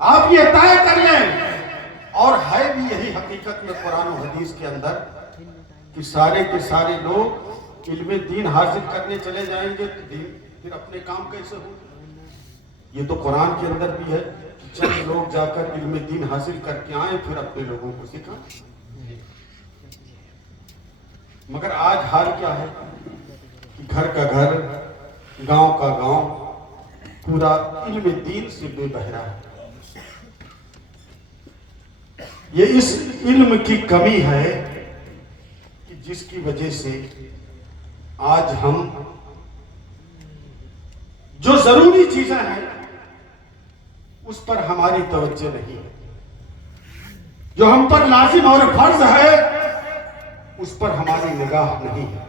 آپ یہ طے کر لیں، اور ہے بھی یہی حقیقت میں قرآن و حدیث کے اندر، کہ سارے کے سارے لوگ علم دین حاصل کرنے چلے جائیں گے تو دین پھر اپنے کام کیسے ہو؟ یہ تو قرآن کے اندر بھی ہے کہ چند لوگ جا کر علم دین حاصل کر کے آئیں پھر اپنے لوگوں کو سکھائیں۔ مگر آج حال کیا ہے کہ گھر کا گھر، گاؤں کا گاؤں پورا علم دین سے بے بہرا ہے۔ یہ اس علم کی کمی ہے کہ جس کی وجہ سے آج ہم جو ضروری چیزیں ہیں اس پر ہماری توجہ نہیں ہے، جو ہم پر لازم اور فرض ہے اس پر ہماری نگاہ نہیں ہے،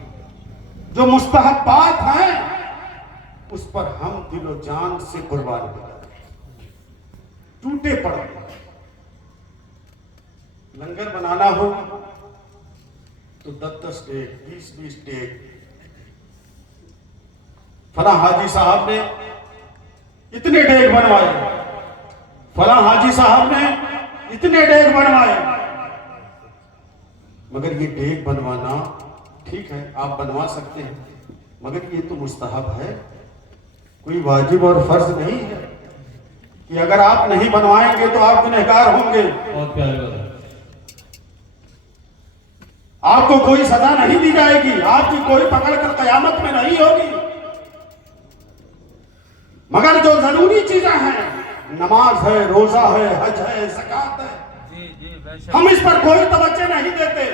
جو مستحبات ہیں اس پر ہم دل و جان سے قربان ہو جاتے ہیں، ٹوٹے پڑے ہیں۔ لنگر بنانا ہو تو 10 ڈیگ 20 ڈیگ، فلاں حاجی صاحب نے اتنے ڈیگ بنوائے، فلاں حاجی صاحب نے اتنے ڈیگ بنوائے۔ مگر یہ ڈیگ بنوانا ٹھیک ہے، آپ بنوا سکتے ہیں، مگر یہ تو مستحب ہے، کوئی واجب اور فرض نہیں ہے کہ اگر آپ نہیں بنوائیں گے تو آپ گنہگار ہوں گے، بہت پیارے بات ہے۔ آپ کو کوئی سزا نہیں دی جائے گی، آپ کی کوئی پکڑ کر قیامت میں نہیں ہوگی۔ مگر جو ضروری چیزیں ہیں، نماز ہے، روزہ ہے، حج ہے، زکوٰۃ ہے، ہم اس پر کوئی توجہ نہیں دیتے۔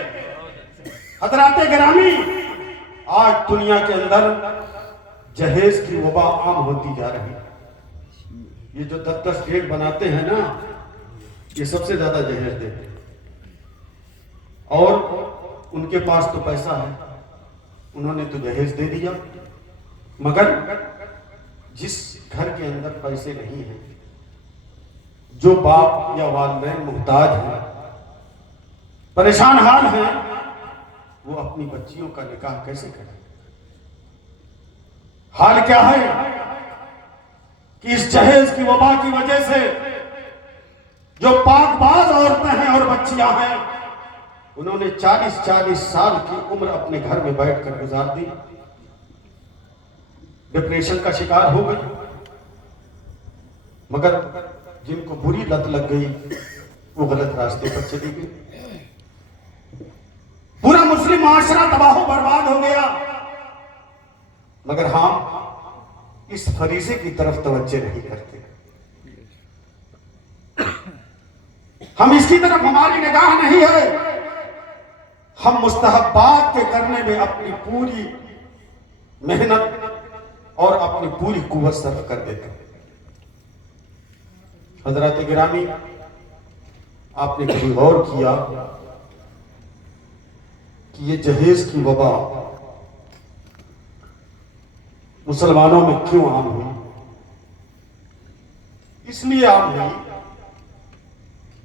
حضرات گرامی، آج دنیا کے اندر جہیز کی وبا عام ہوتی جا رہی ہے۔ یہ جو 10 ڈیگ بناتے ہیں نا، یہ سب سے زیادہ جہیز دیتے ہیں، اور ان کے پاس تو پیسہ ہے، انہوں نے تو جہیز دے دیا۔ مگر جس گھر کے اندر پیسے نہیں ہیں، جو باپ یا والدین محتاج ہیں، پریشان حال ہیں، وہ اپنی بچیوں کا نکاح کیسے کریں؟ حال کیا ہے کہ اس جہیز کی وبا کی وجہ سے جو پاک باز عورتیں ہیں اور بچیاں ہیں، انہوں نے 40 سال کی عمر اپنے گھر میں بیٹھ کر گزار دی، ڈپریشن کا شکار ہو گئی۔ مگر جن کو بری لت لگ گئی وہ غلط راستے پر چلی گئی، پورا مسلم معاشرہ تباہ و برباد ہو گیا۔ مگر ہم اس فریضے کی طرف توجہ نہیں کرتے، ہم اس کی طرف ہماری نگاہ نہیں ہے، ہم مستحبات کے کرنے میں اپنی پوری محنت اور اپنی پوری قوت صرف کر دیتے ہیں۔ حضرات گرامی، آپ نے کبھی غور کیا کہ یہ جہیز کی وبا مسلمانوں میں کیوں عام ہوئی؟ اس لیے عام ہوئی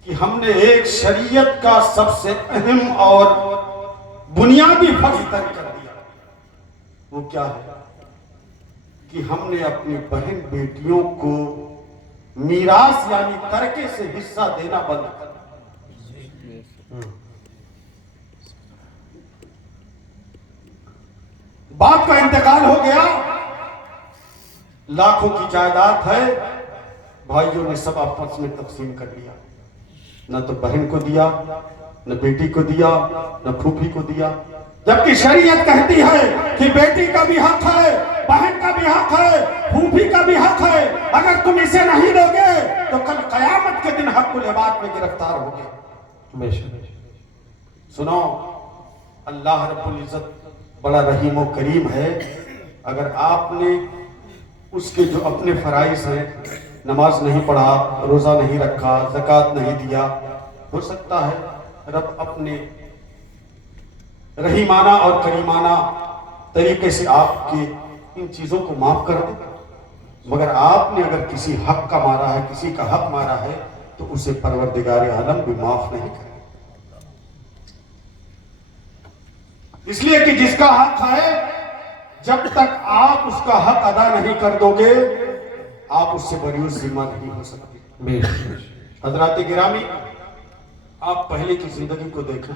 کہ ہم نے ایک شریعت کا سب سے اہم اور بنیادی فرض ترک کر دیا۔ وہ کیا ہے کہ ہم نے اپنی بہن بیٹیوں کو میراث یعنی ترکے سے حصہ دینا بند کر دیا۔ باپ کا انتقال ہو گیا، لاکھوں کی جائیداد ہے، بھائیوں نے سب آپس میں تقسیم کر لیا، نہ تو بہن کو دیا، نہ بیٹی کو دیا، نہ پھوپھی کو دیا، جبکہ شریعت کہتی ہے کہ بیٹی کا بھی حق ہے، بہن کا بھی حق ہے، پھوپھی کا بھی حق ہے، اگر تم اسے نہیں دو گے تو کل قیامت کے دن حق العباد میں گرفتار ہوگے۔ بے شک سنو، اللہ رب العزت بڑا رحیم و کریم ہے، اگر آپ نے اس کے جو اپنے فرائض ہیں، نماز نہیں پڑھا، روزہ نہیں رکھا، زکوٰۃ نہیں دیا، ہو سکتا ہے رب اپنے رحیمانہ اور کریمانہ طریقے سے آپ کے ان چیزوں کو معاف کر دے، مگر آپ نے اگر کسی حق کا مارا ہے، کسی کا حق مارا ہے، تو اسے پروردگار عالم بھی معاف نہیں کرے، اس لیے کہ جس کا حق ہے، جب تک آپ اس کا حق ادا نہیں کر دو گے، آپ اس سے بری ذمہ نہیں ہو سکتے۔ بے شک حضرات گرامی، آپ پہلے کی زندگی کو دیکھیں،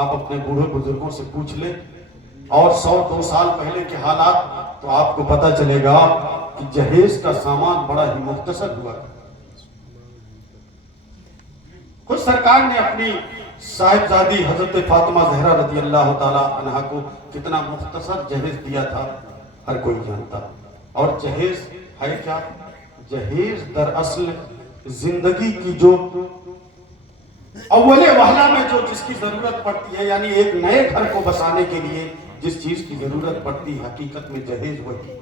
آپ اپنے بوڑھے بزرگوں سے پوچھ لیں، اور 100-200 سال پہلے کے حالات، تو آپ کو پتہ چلے گا کہ جہیز کا سامان بڑا ہی مختصر ہوا ہے۔ خود سرکار نے اپنی صاحبزادی حضرت فاطمہ زہرا رضی اللہ تعالی عنہا کو کتنا مختصر جہیز دیا تھا، ہر کوئی جانتا۔ اور جہیز ہے کیا؟ جہیز دراصل زندگی کی جو اول وہلہ میں جو جس کی ضرورت پڑتی ہے، یعنی ایک نئے گھر کو بسانے کے لیے جس چیز کی ضرورت پڑتی ہے، حقیقت میں جہیز وہی۔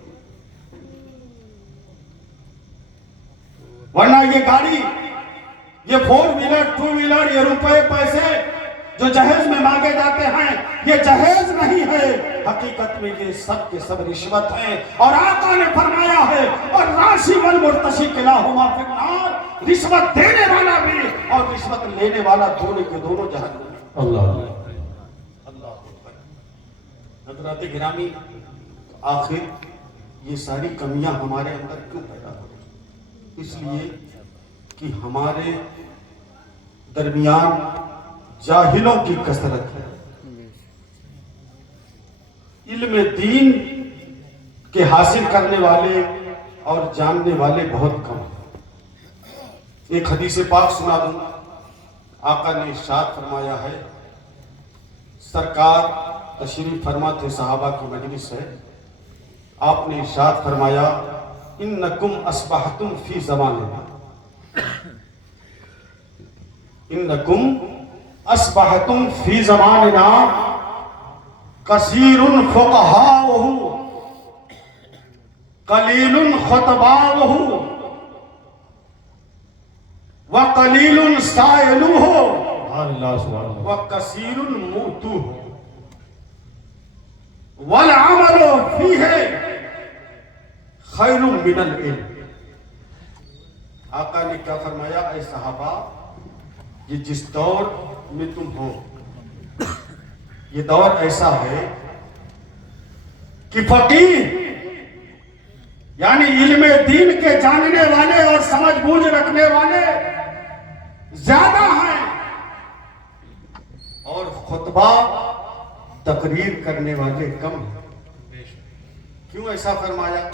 ورنہ یہ گاڑی، یہ 4 ویلر 2 ویلر، یہ روپے پیسے جو جہیز میں مانگے جاتے ہیں، یہ جہیز نہیں ہے، حقیقت میں یہ سب کے سب رشوت ہیں۔ اور آقا نے فرمایا ہے، اور راشی والمرتشی کلاہما فی النار، رشوت دینے والا بھی اور رشوت لینے والا دونوں کے دونوں جہنم میں۔ اللہ اللہ حضرات گرامی، آخر یہ ساری کمیاں ہمارے اندر کیوں پیدا ہوئی؟ اس لیے کہ ہمارے درمیان جاہلوں کی کثرت ہے، علم دین کے حاصل کرنے والے اور جاننے والے بہت کم ہیں۔ ایک حدیث پاک سنا دوں، آقا نے ارشاد فرمایا ہے، سرکار تشریف فرما تھے، صحابہ کی مجلس ہے، آپ نے ارشاد فرمایا، انکم اصبحتم فی زماننا، انکم اصبحتم فی زماننا کثیر فقہاؤہ قلیل خطباؤہ وقلیل سائلوہ وکثیر موتوہ والعمل فیہ خیر من العلم۔ آقا نے کیا فرمایا؟ اے صحابہ، یہ جس دور میں تم ہو، یہ دور ایسا ہے کہ فقیہ یعنی علم دین کے جاننے والے اور سمجھ بوجھ رکھنے والے زیادہ ہیں، اور خطبہ تقریر کرنے والے کم ہیں۔ کیوں ایسا فرمایا؟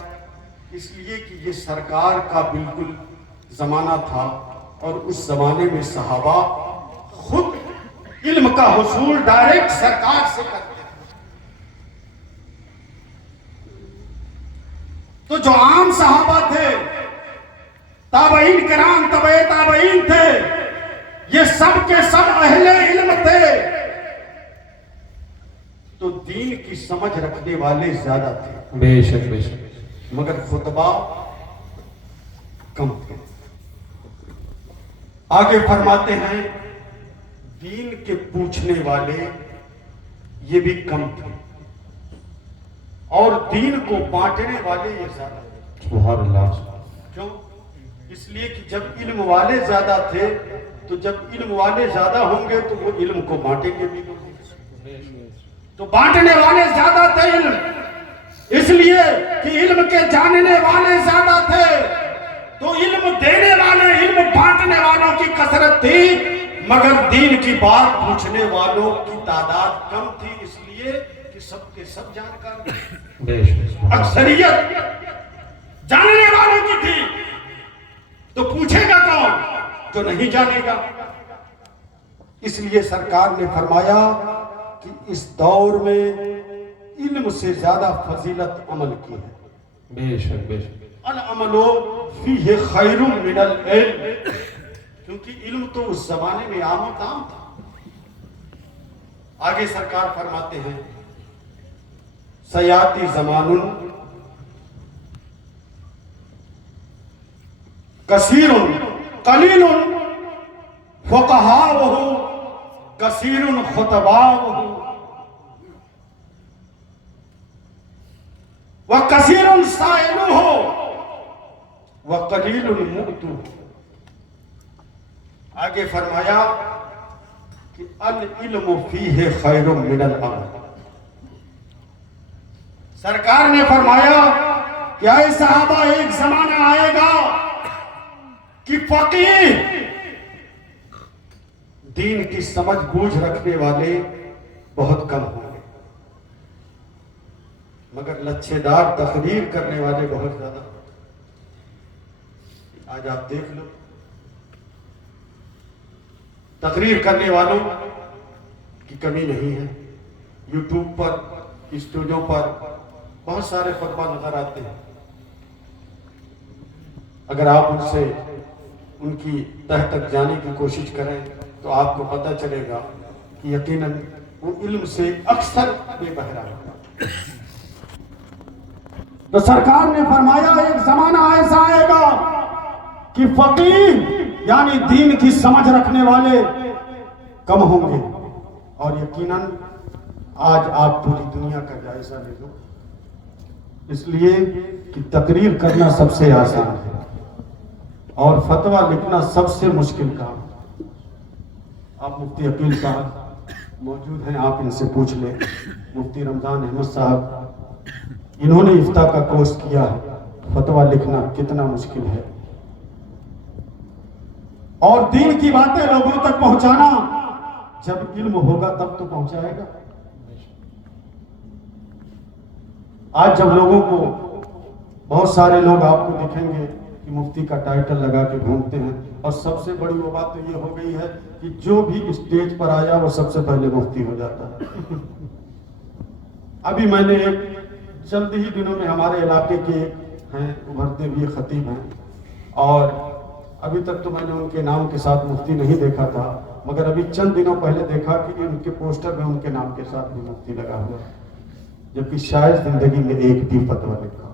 اس لیے کہ یہ سرکار کا بالکل زمانہ تھا، اور اس زمانے میں صحابہ خود علم کا حصول ڈائریکٹ سرکار سے کرتے تھے۔ تو جو عام صحابہ تھے، تابعین کرام، تبع تابعین تھے، یہ سب کے سب اہل علم تھے، تو دین کی سمجھ رکھنے والے زیادہ تھے، بے شک بے شک، مگر خطبہ کم تھے۔ آگے فرماتے ہیں، دین کے پوچھنے والے یہ بھی کم تھے، اور دین کو بانٹنے والے یہ زیادہ تھے۔ سبحان اللہ۔ کیوں؟ اس لیے کہ جب علم والے زیادہ تھے، تو جب علم والے زیادہ ہوں گے تو وہ علم کو بانٹیں گے بھی، تو بانٹنے والے زیادہ تھے علم، اس لیے کہ علم کے جاننے والے زیادہ تھے، تو علم دینے والے، علم بانٹنے والوں کی کثرت تھی، مگر دین کی بات پوچھنے والوں کی تعداد کم تھی، اس لیے کہ سب کے سب جانکار بے شک اکثریت جاننے والوں کی تھی، تو پوچھے گا کون جو نہیں جانے گا؟ اس لیے سرکار نے فرمایا کہ اس دور میں علم سے زیادہ فضیلت عمل کی ہے۔ بے شک بے شک العمل فیہ خیر من العلم، کیونکہ علم تو اس زمانے میں عام و تام تھا۔ آگے سرکار فرماتے ہیں سیاتی زمان کثیر قلیل فقہاؤہ کثیر خطباؤہ وکثیر سائلوہ وقلیل مؤتوہ۔ آگے فرمایا کہ العلم فیہ خیر من العمل۔ سرکار نے فرمایا کہ اے صحابہ، ایک زمانہ آئے گا کہ فقیہ، دین کی سمجھ بوجھ رکھنے والے بہت کم ہوں گے، مگر لچھے دار تقریر کرنے والے بہت زیادہ۔ آج آپ دیکھ لو، تقریر کرنے والوں کی کمی نہیں ہے۔ یوٹیوب پر، اسٹوڈیو پر بہت سارے خطبہ نظر آتے ہیں۔ اگر آپ ان سے ان کی تہ تک جانے کی کوشش کریں تو آپ کو پتہ چلے گا کہ یقیناً وہ علم سے اکثر بے بہرا ہے۔ تو سرکار نے فرمایا ایک زمانہ ایسا آئے گا کہ فقیہ یعنی دین کی سمجھ رکھنے والے کم ہوں گے، اور یقیناً آج آپ پوری دنیا کا جائزہ لے لو، اس لیے کہ تقریر کرنا سب سے آسان ہے اور فتویٰ لکھنا سب سے مشکل کام۔ آپ مفتی عقیل صاحب موجود ہیں، آپ ان سے پوچھ لیں، مفتی رمضان احمد صاحب، انہوں نے افتاء کا کورس کیا ہے، فتویٰ لکھنا کتنا مشکل ہے، اور دین کی باتیں لوگوں تک پہنچانا جب علم ہوگا تب تو پہنچائے گا۔ آج جب لوگوں کو، بہت سارے لوگ آپ کو دکھیں گے کہ مفتی کا ٹائٹل لگا کے گھومتے ہیں، اور سب سے بڑی وہ بات تو یہ ہو گئی ہے کہ جو بھی اسٹیج پر آیا وہ سب سے پہلے مفتی ہو جاتا ہے۔ ابھی میں نے ایک چند ہی دنوں میں ہمارے علاقے کے ہیں، ابھرتے ہوئے خطیب ہیں، اور ابھی تک تو میں نے ان کے نام کے ساتھ مفتی نہیں دیکھا تھا، مگر ابھی چند دنوں پہلے دیکھا کہ ان کے پوسٹر میں ان کے نام کے ساتھ بھی مفتی لگا ہوا ہے، جبکہ شاید زندگی میں ایک بھی فتویٰ لکھا۔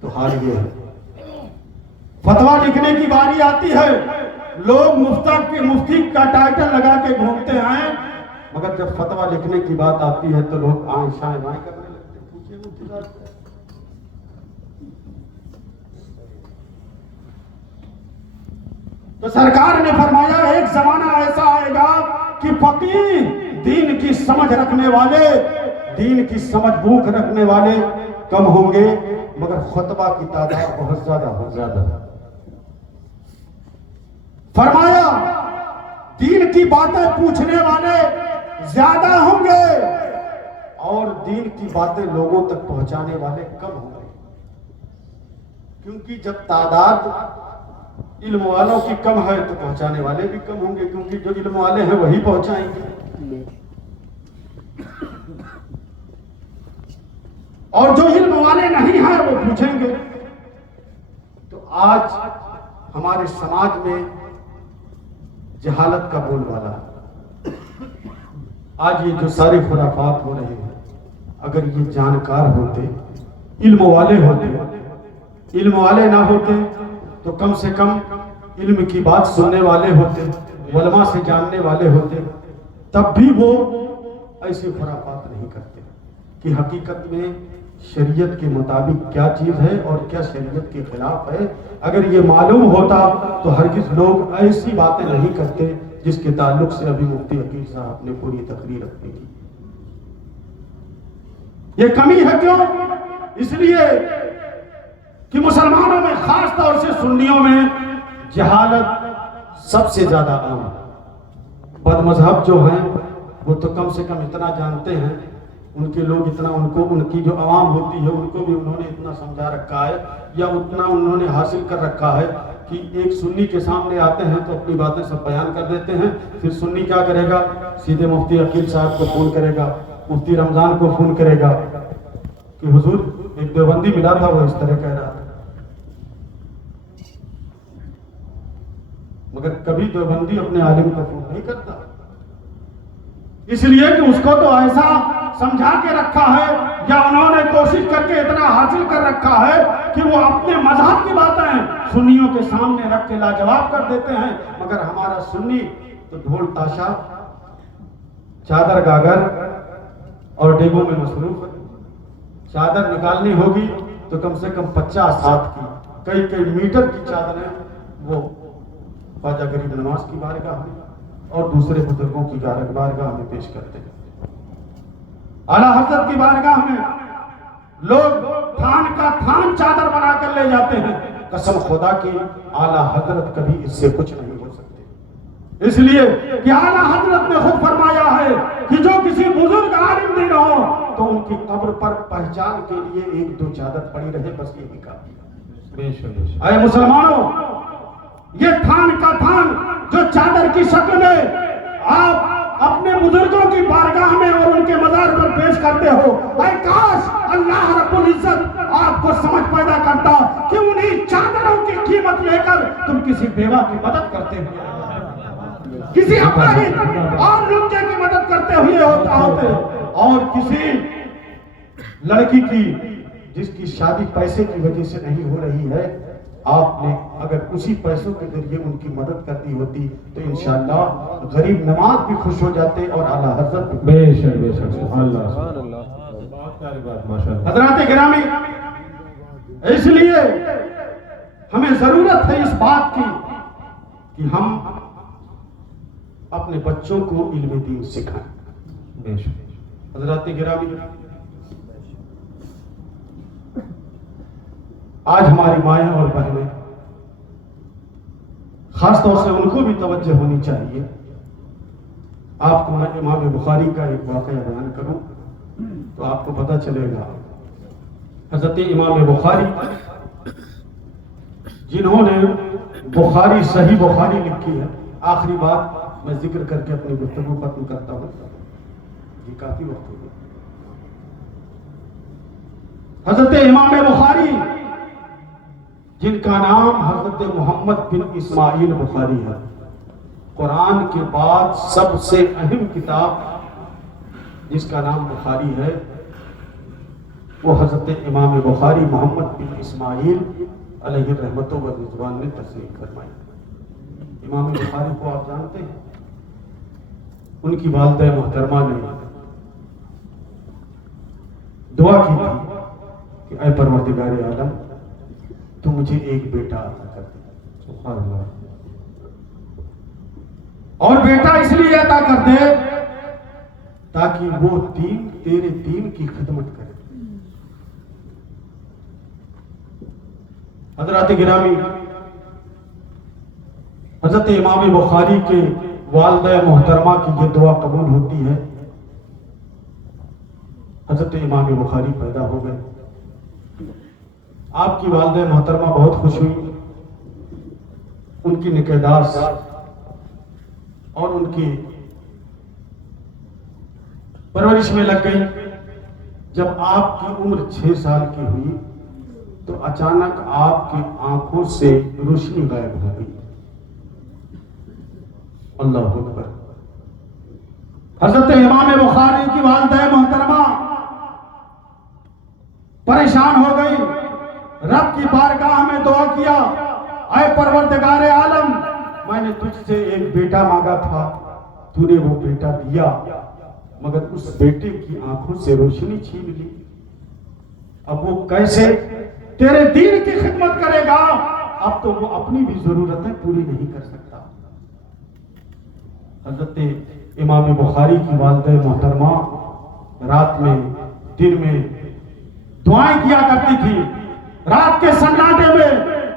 تو حال یہ ہے، فتویٰ لکھنے کی باری آتی ہے، لوگ مفتی کا ٹائٹل لگا کے گھومتے ہیں، مگر جب فتویٰ لکھنے کی بات آتی ہے تو لوگ آئیں شائیں بائیں کرنے لگتے ہیں۔ پوچھئے مفتی صاحب سے۔ تو سرکار نے فرمایا ایک زمانہ ایسا آئے گا کہ فقیہ دین کی سمجھ رکھنے والے، دین کی سمجھ بوجھ رکھنے والے کم ہوں گے، مگر خطبہ کی تعداد بہت زیادہ ہے۔ فرمایا دین کی باتیں پوچھنے والے زیادہ ہوں گے اور دین کی باتیں لوگوں تک پہنچانے والے کم ہوں گے، کیونکہ جب تعداد علم والوں کی کم ہے تو پہنچانے والے بھی کم ہوں گے، کیونکہ جو علم والے ہیں وہی پہنچائیں گے، اور جو علم والے نہیں ہیں وہ پوچھیں گے۔ تو آج ہمارے سماج میں جہالت کا بول بالا ہے۔ آج یہ جو سارے خرافات ہو رہے ہیں، اگر یہ جانکار ہوتے، علم والے ہوتے، علم والے نہ ہوتے تو کم سے کم علم کی بات سننے والے ہوتے، علماء سے جاننے والے ہوتے، تب بھی وہ ایسی خرافات نہیں کرتے کہ حقیقت میں شریعت کے مطابق کیا چیز ہے اور کیا شریعت کے خلاف ہے۔ اگر یہ معلوم ہوتا تو ہرگز لوگ ایسی باتیں نہیں کرتے جس کے تعلق سے ابھی مفتی عقیل صاحب نے پوری تقریر اپنی کی۔ یہ کمی ہے کیوں؟ اس لیے کہ مسلمانوں میں خاص طور سے سنیوں میں جہالت سب سے زیادہ عام ہے۔ بد مذہب جو ہیں وہ تو کم سے کم اتنا جانتے ہیں، ان کے لوگ اتنا، ان کو ان کی جو عوام ہوتی ہے ان کو بھی انہوں نے اتنا سمجھا رکھا ہے یا اتنا انہوں نے حاصل کر رکھا ہے کہ ایک سنی کے سامنے آتے ہیں تو اپنی باتیں سب بیان کر دیتے ہیں، پھر سنی کیا کرے گا؟ سیدھے مفتی عقیل صاحب کو فون کرے گا، مفتی رمضان کو فون کرے گا کہ حضور ایک دیوبندی ملا تھا وہ اس طرح کہہ رہا تھا، مگر کبھی دیوبندی اپنے عالم کو فون نہیں کرتا، اس لیے کہ اس کو تو ایسا سمجھا کے رکھا ہے یا انہوں نے کوشش کر کے اتنا حاصل کر رکھا ہے کہ وہ اپنے مذہب کی باتیں سنیوں کے سامنے رکھ کے لاجواب کر دیتے ہیں، مگر ہمارا سنی تو ڈھول تاشا، چادر گاگر اور ڈیگوں میں مصروف ہے۔ چادر نکالنی ہوگی تو کم سے کم 50 ہاتھ کی، کئی میٹر کی چادریں وہ خواجہ غریب نواز کی بارگاہ میں اور دوسرے بزرگوں کی بارگاہ میں پیش کرتے ہیں۔ اعلیٰ حضرت کی بارگاہ میں لوگ تھان کا تھان چادر بنا کر لے جاتے ہیں، قسم خدا کی اعلیٰ حضرت کبھی اس سے کچھ نہیں ہو سکتے، اس لیے کہ اعلیٰ حضرت نے خود فرمایا ہے کہ جو کسی بزرگ عالم دین ہو تو ان کی قبر پر پہچان کے لیے 1-2 چادر پڑی رہے، بس یہی کافی ہے۔ بے شک اے مسلمانوں، یہ تھان کا تھان جو چادر کی شکل میں آپ اپنے بزرگوں کی بارگاہ میں اور ان کے مزار پر پیش کرتے ہو، اے کاش اللہ رب العزت آپ کو سمجھ پیدا کرتا کہ انہی چادروں کی قیمت لے کر تم کسی بیوہ کی مدد کرتے ہوئے، کسی اپاہج اور لنگے کی مدد کرتے ہوئے ہوتے، اور کسی لڑکی کی جس کی شادی پیسے کی وجہ سے نہیں ہو رہی ہے، آپ نے اگر اسی پیسوں کے ذریعے ان کی مدد کرتی ہوتی تو انشاءاللہ غریب نواز بھی خوش ہو جاتے اور اعلیٰ حضرت بھی۔ بے شک سبحان اللہ، بہت پیاری بات ماشاءاللہ۔ حضرات گرامی، اس لیے ہمیں ضرورت ہے اس بات کی کہ ہم اپنے بچوں کو علم دین سکھائیں۔ بے شک حضرات گرامی، آج ہماری مائیں اور بہنیں، خاص طور سے ان کو بھی توجہ ہونی چاہیے۔ آپ کو میں امام بخاری کا ایک واقعہ بیان کروں تو آپ کو پتہ چلے گا۔ حضرت امام بخاری جنہوں نے بخاری صحیح بخاری لکھی ہے، آخری بات میں ذکر کر کے اپنی گفتگو ختم کرتا ہوں، یہ کافی وقت ہو گیا۔ حضرت امام بخاری جن کا نام حضرت محمد بن اسماعیل بخاری ہے، قرآن کے بعد سب سے اہم کتاب جس کا نام بخاری ہے وہ حضرت امام بخاری محمد بن اسماعیل علیہ رحمت و رضوان نے تصنیف فرمائی۔ امام بخاری کو آپ جانتے ہیں، ان کی والدہ محترمہ نے دعا کی تھی کہ اے پروردگار عالم، تو مجھے ایک بیٹا عطا کر دے، سبحان اللہ، اور بیٹا اس لیے عطا کر دے تاکہ وہ تیرے دین کی خدمت کرے۔ حضرات گرامی، حضرت امام بخاری کے والدہ محترمہ کی یہ دعا قبول ہوتی ہے، حضرت امام بخاری پیدا ہو گئے۔ آپ کی والدہ محترمہ بہت خوش ہوئی، ان کی نکاح اور ان کی پرورش میں لگ گئی۔ جب آپ کی عمر 6 سال کی ہوئی تو اچانک آپ کی آنکھوں سے روشنی غائب ہو گئی۔ اللہ اکبر۔ حضرت امام بخاری کی والدہ محترمہ پریشان ہو گئی، رب کی بارگاہ میں دعا کیا، اے پروردگار عالم، میں نے تجھ سے ایک بیٹا مانگا تھا، تو نے وہ بیٹا دیا، مگر اس بیٹے کی آنکھوں سے روشنی چھین لی، اب وہ کیسے تیرے دین کی خدمت کرے گا؟ اب تو وہ اپنی بھی ضرورتیں پوری نہیں کر سکتا۔ حضرت امام بخاری کی والدہ محترمہ رات میں دن میں دعائیں کیا کرتی تھی، رات کے سناٹے میں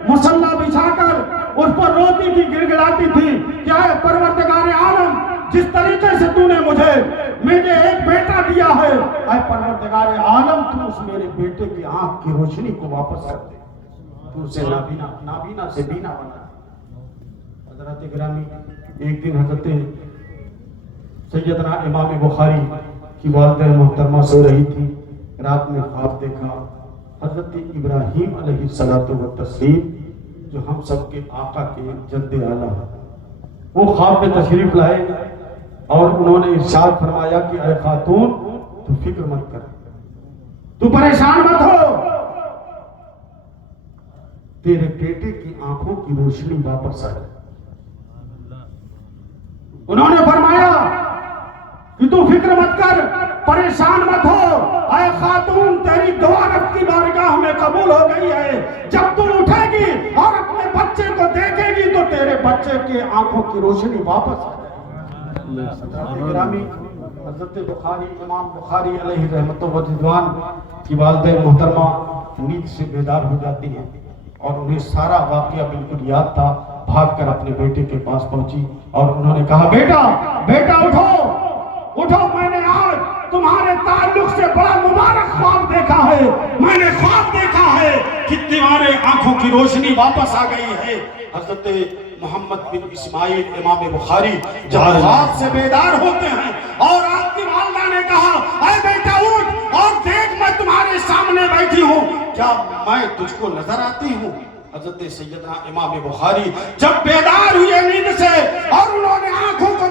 مصلی بچھا کر اس پر روتی تھی، گڑگڑاتی تھی کہ اے پروردگار عالم، جس طریقے سے تو نے مجھے ایک بیٹا دیا ہے، اے پروردگار عالم تو اس میرے بیٹے کی آنکھ کی روشنی کو واپس کر دے، تو اسے نابینا سے بینا بنا۔ حضرات گرامی، ایک دن حضرت سیدنا امام بخاری کی والدہ محترمہ سو رہی تھی، رات میں خواب دیکھا حضرت ابراہیم علیہ السلام جو ہم سب کے آقا کے جد اعلیٰ ہیں، وہ خواب میں تشریف لائے اور انہوں نے ارشاد فرمایا کہ اے خاتون تو فکر مت کر، تو پریشان مت ہو، تیرے بیٹے کی آنکھوں کی روشنی واپس آئے۔ انہوں نے فرمایا کہ تو فکر مت کر، پریشان مت ہو، اے خاتون تیری دعا رب کی بارگاہ میں قبول ہو گئی ہے، جب تم اٹھے گی اور اپنے بچے کو دیکھے گی تو تیرے بچے کے آنکھوں کی روشنی واپس آ جائے گی۔ گرامی، حضرت بخاری، امام بخاری علیہ رحمت و رضوان کی والدہ محترمہ نیند سے بیدار ہو جاتی ہیں اور انہیں سارا واقعہ بالکل یاد تھا، بھاگ کر اپنے بیٹے کے پاس پہنچی اور انہوں نے کہا بیٹا اٹھو، میں نے آج تمہارے تعلق سے بڑا مبارک خواب دیکھا ہے، میں نے خواب دیکھا ہے کہ تمہارے آنکھوں کی روشنی واپس آ گئی ہے۔ حضرت محمد بن اسماعیل امام بخاری جب خواب سے بیدار ہوتے ہیں اور آپ کی والدہ نے کہا اے بیٹا اٹھ اور دیکھ میں تمہارے سامنے بیٹھی ہوں، کیا میں تجھ کو نظر آتی ہوں؟ حضرت سیدنا امام بخاری جب بیدار ہوئے نیند سے اور انہوں نے آنکھوں کو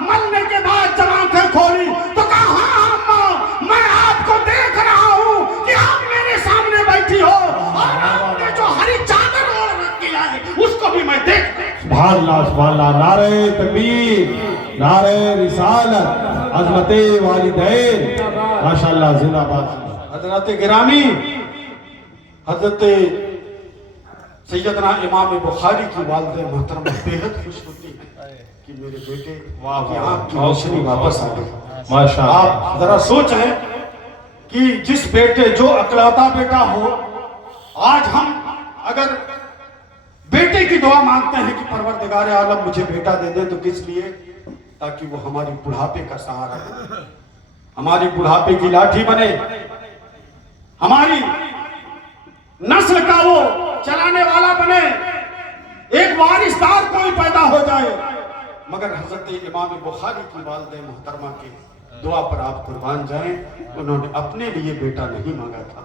ملنے کے بعد جب آنکھیں کھولی تو کہا ہاں اماں، میں آپ کو دیکھ رہا ہوں کہ آپ میرے سامنے بیٹھی ہو اور آپ نے جو ہری چادر اوڑھ رکھی ہے اس کو بھی میں دیکھ رہا ہوں۔ سبحان اللہ، سبحان اللہ، نعرہ تکبیر، نعرہ رسالت، عظمت والدین، ماشاءاللہ، زندہ باد۔ حضرات گرامی، حضرت سیدنا امام بخاری کی والدہ محترمہ بہت خوش ہوتی ہے کہ میرے بیٹے کی آنکھ کی روشنی واپس آ گئی۔ ماشاءاللہ، آپ ذرا سوچیں کہ جس بیٹے جو اکلوتا بیٹا ہو، آج ہم اگر بیٹے کی دعا مانگتے ہیں کہ پروردگار عالم مجھے بیٹا دے دے، تو کس لیے؟ تاکہ وہ ہماری بڑھاپے کا سہارا بنے، ہماری بڑھاپے کی لاٹھی بنے، ہماری نسل کا وہ چلانے والا بنے، ایک وارثدار کوئی پیدا ہو جائے۔ مگر حضرت امام بخاری کی والدہ محترمہ کی دعا پر آپ قربان جائیں، انہوں نے اپنے لیے بیٹا نہیں مانگا تھا۔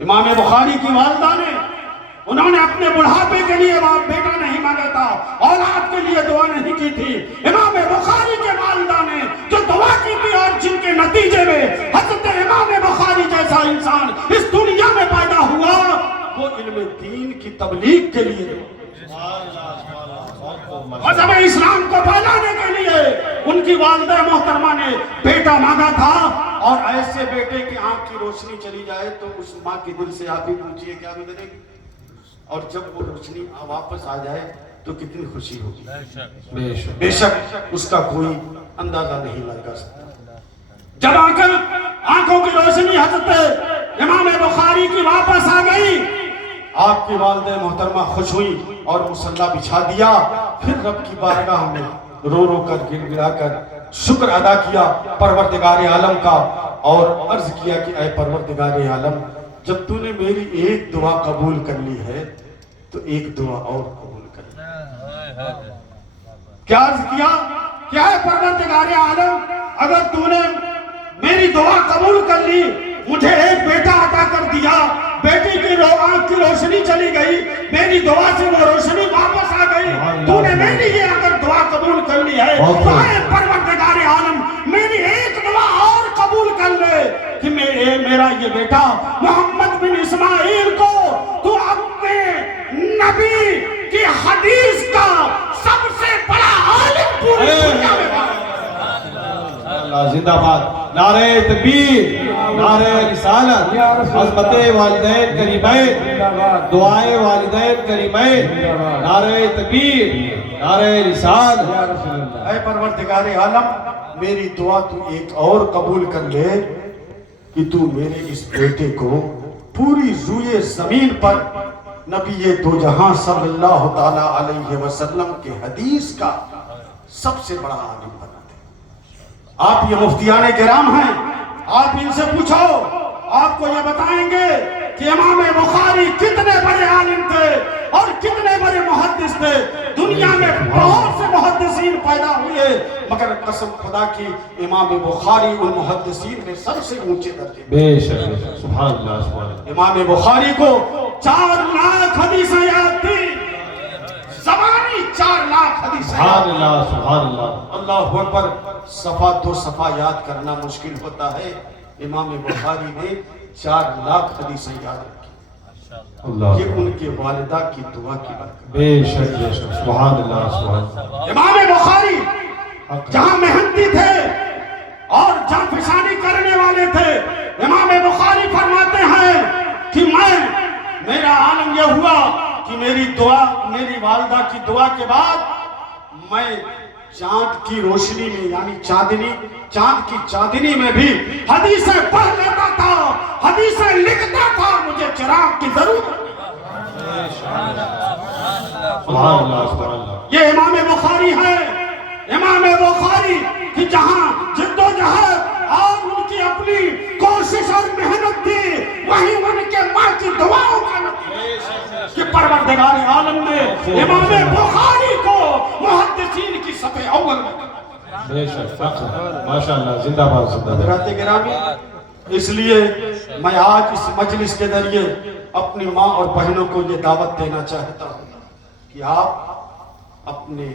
امام بخاری کی والدہ نے انہوں نے اپنے بڑھاپے کے لیے بیٹا نہیں مانگا تھا، اولاد کے لیے دعا نہیں کی تھی۔ امام بخاری کے والدہ نے جو دعا کی تھی اور جن کے نتیجے میں حضرت امام بخاری جیسا انسان اس دنیا میں پیدا ہوا، وہ علم دین کی تبلیغ کے لیے، مذہب اسلام کو پھیلانے کے لیے ان کی والدہ محترمہ نے بیٹا مانگا تھا۔ اور ایسے بیٹے کی آنکھ کی روشنی چلی جائے تو اس ماں کے دل سے آپ ہی پوچھئے کیا گزرے گی، اور جب وہ روشنی واپس آ جائے تو کتنی خوشی ہوگی۔ بے شک اس کا کوئی اندازہ نہیں لگا سکتا۔ جب آنکھوں کی روشنی حضرت امام بخاری کی واپس آ گئی، آپ کی والدہ محترمہ خوش ہوئی اور مصلی بچھا دیا، پھر رب کی بارگاہ میں رو رو کر گر گرا کر شکر ادا کیا پروردگار عالم کا، اور عرض کیا کہ اے پروردگار عالم، جب تو نے میری ایک دعا قبول کر لی ہے تو ایک دعا اور قبول کر لی۔ کیا عرض کیا کہ اے پروردگار عالم، اگر تو نے میری دعا قبول کر لی، مجھے ایک بیٹا عطا کر دیا، بیٹی کی آنکھ کی روشنی چلی گئی، میری دعا سے وہ روشنی واپس آ گئی، تو نے میری یہ اگر دعا قبول کر لی ہے تو اے پروردگار عالم میری ایک دعا اور قبول کر لے کہ میرا یہ بیٹا محمد بن اسماعیل کو تو اپنے نبی کی حدیث کا سب سے بڑا عالم پوری دنیا میں بنا۔ زندہ باد، نعرہ تکبیر، نعرہ رسالت، عظمت والدین کریمین، دعائے والدین کریمین، نعرہ تکبیر، نعرہ رسالت۔ اے پروردگار عالم، میری دعا تو ایک اور قبول کر لے کہ تو میرے اس بیٹے کو پوری روئے زمین پر نبی دو جہاں صلی اللہ تعالیٰ علیہ وسلم کے حدیث کا سب سے بڑا عالم بناتے ہیں۔ آپ یہ مفتیان کرام ہیں، آپ ان سے پوچھو، آپ کو یہ بتائیں گے کہ امام بخاری کتنے بڑے عالم تھے اور کتنے بڑے محدث تھے۔ دنیا میں بہت سے محدثین پیدا ہوئے، مگر قسم خدا کی امام بخاری ان محدثین میں سب سے اونچے درجے۔ بے شک سبحان اللہ سبحان اللہ۔ امام بخاری کو 4 لاکھ حدیثیں یاد تھی، زبانی 4 لاکھ حدیثیں یاد سبحان اللہ سبحان اللہ۔ اللہ اکبر۔ صفحہ 2 صفحہ یاد کرنا مشکل ہوتا ہے، امام بخاری نے 4 لاکھ حدیثیں یاد رکھی۔ اللہ یہ ان کے والدہ کی دعا کی برکت۔ بے شک سبحان اللہ سبحان اللہ۔ امام بخاری جہاں محنتی تھے اور جہاں فشانی کرنے والے تھے، امام بخاری فرماتے ہیں کہ میرا عالم یہ ہوا کہ میری والدہ کی دعا کے بعد میں چاند کی روشنی میں یعنی چاند کی چاندنی میں بھی حدیثیں پڑھ لیتا تھا، حدیثیں لکھتا تھا، مجھے چراغ کی ضرورت۔ سبحان اللہ سبحان اللہ۔ یہ امام بخاری ہے، امام بخاری کی جہاں جد و جہد اور ان کی اپنی کوشش اور محنت تھی، وہی ان کے ماں کی دعاؤں کا نتیجہ کہ پروردگار عالم نے امام بخاری کو محدثین کی صف اول میں۔ بے شک ماشاءاللہ، زندہ باد زندہ باد۔ حضرات گرامی، اس لیے میں آج اس مجلس کے ذریعے اپنی ماں اور بہنوں کو یہ دعوت دینا چاہتا ہوں کہ آپ اپنے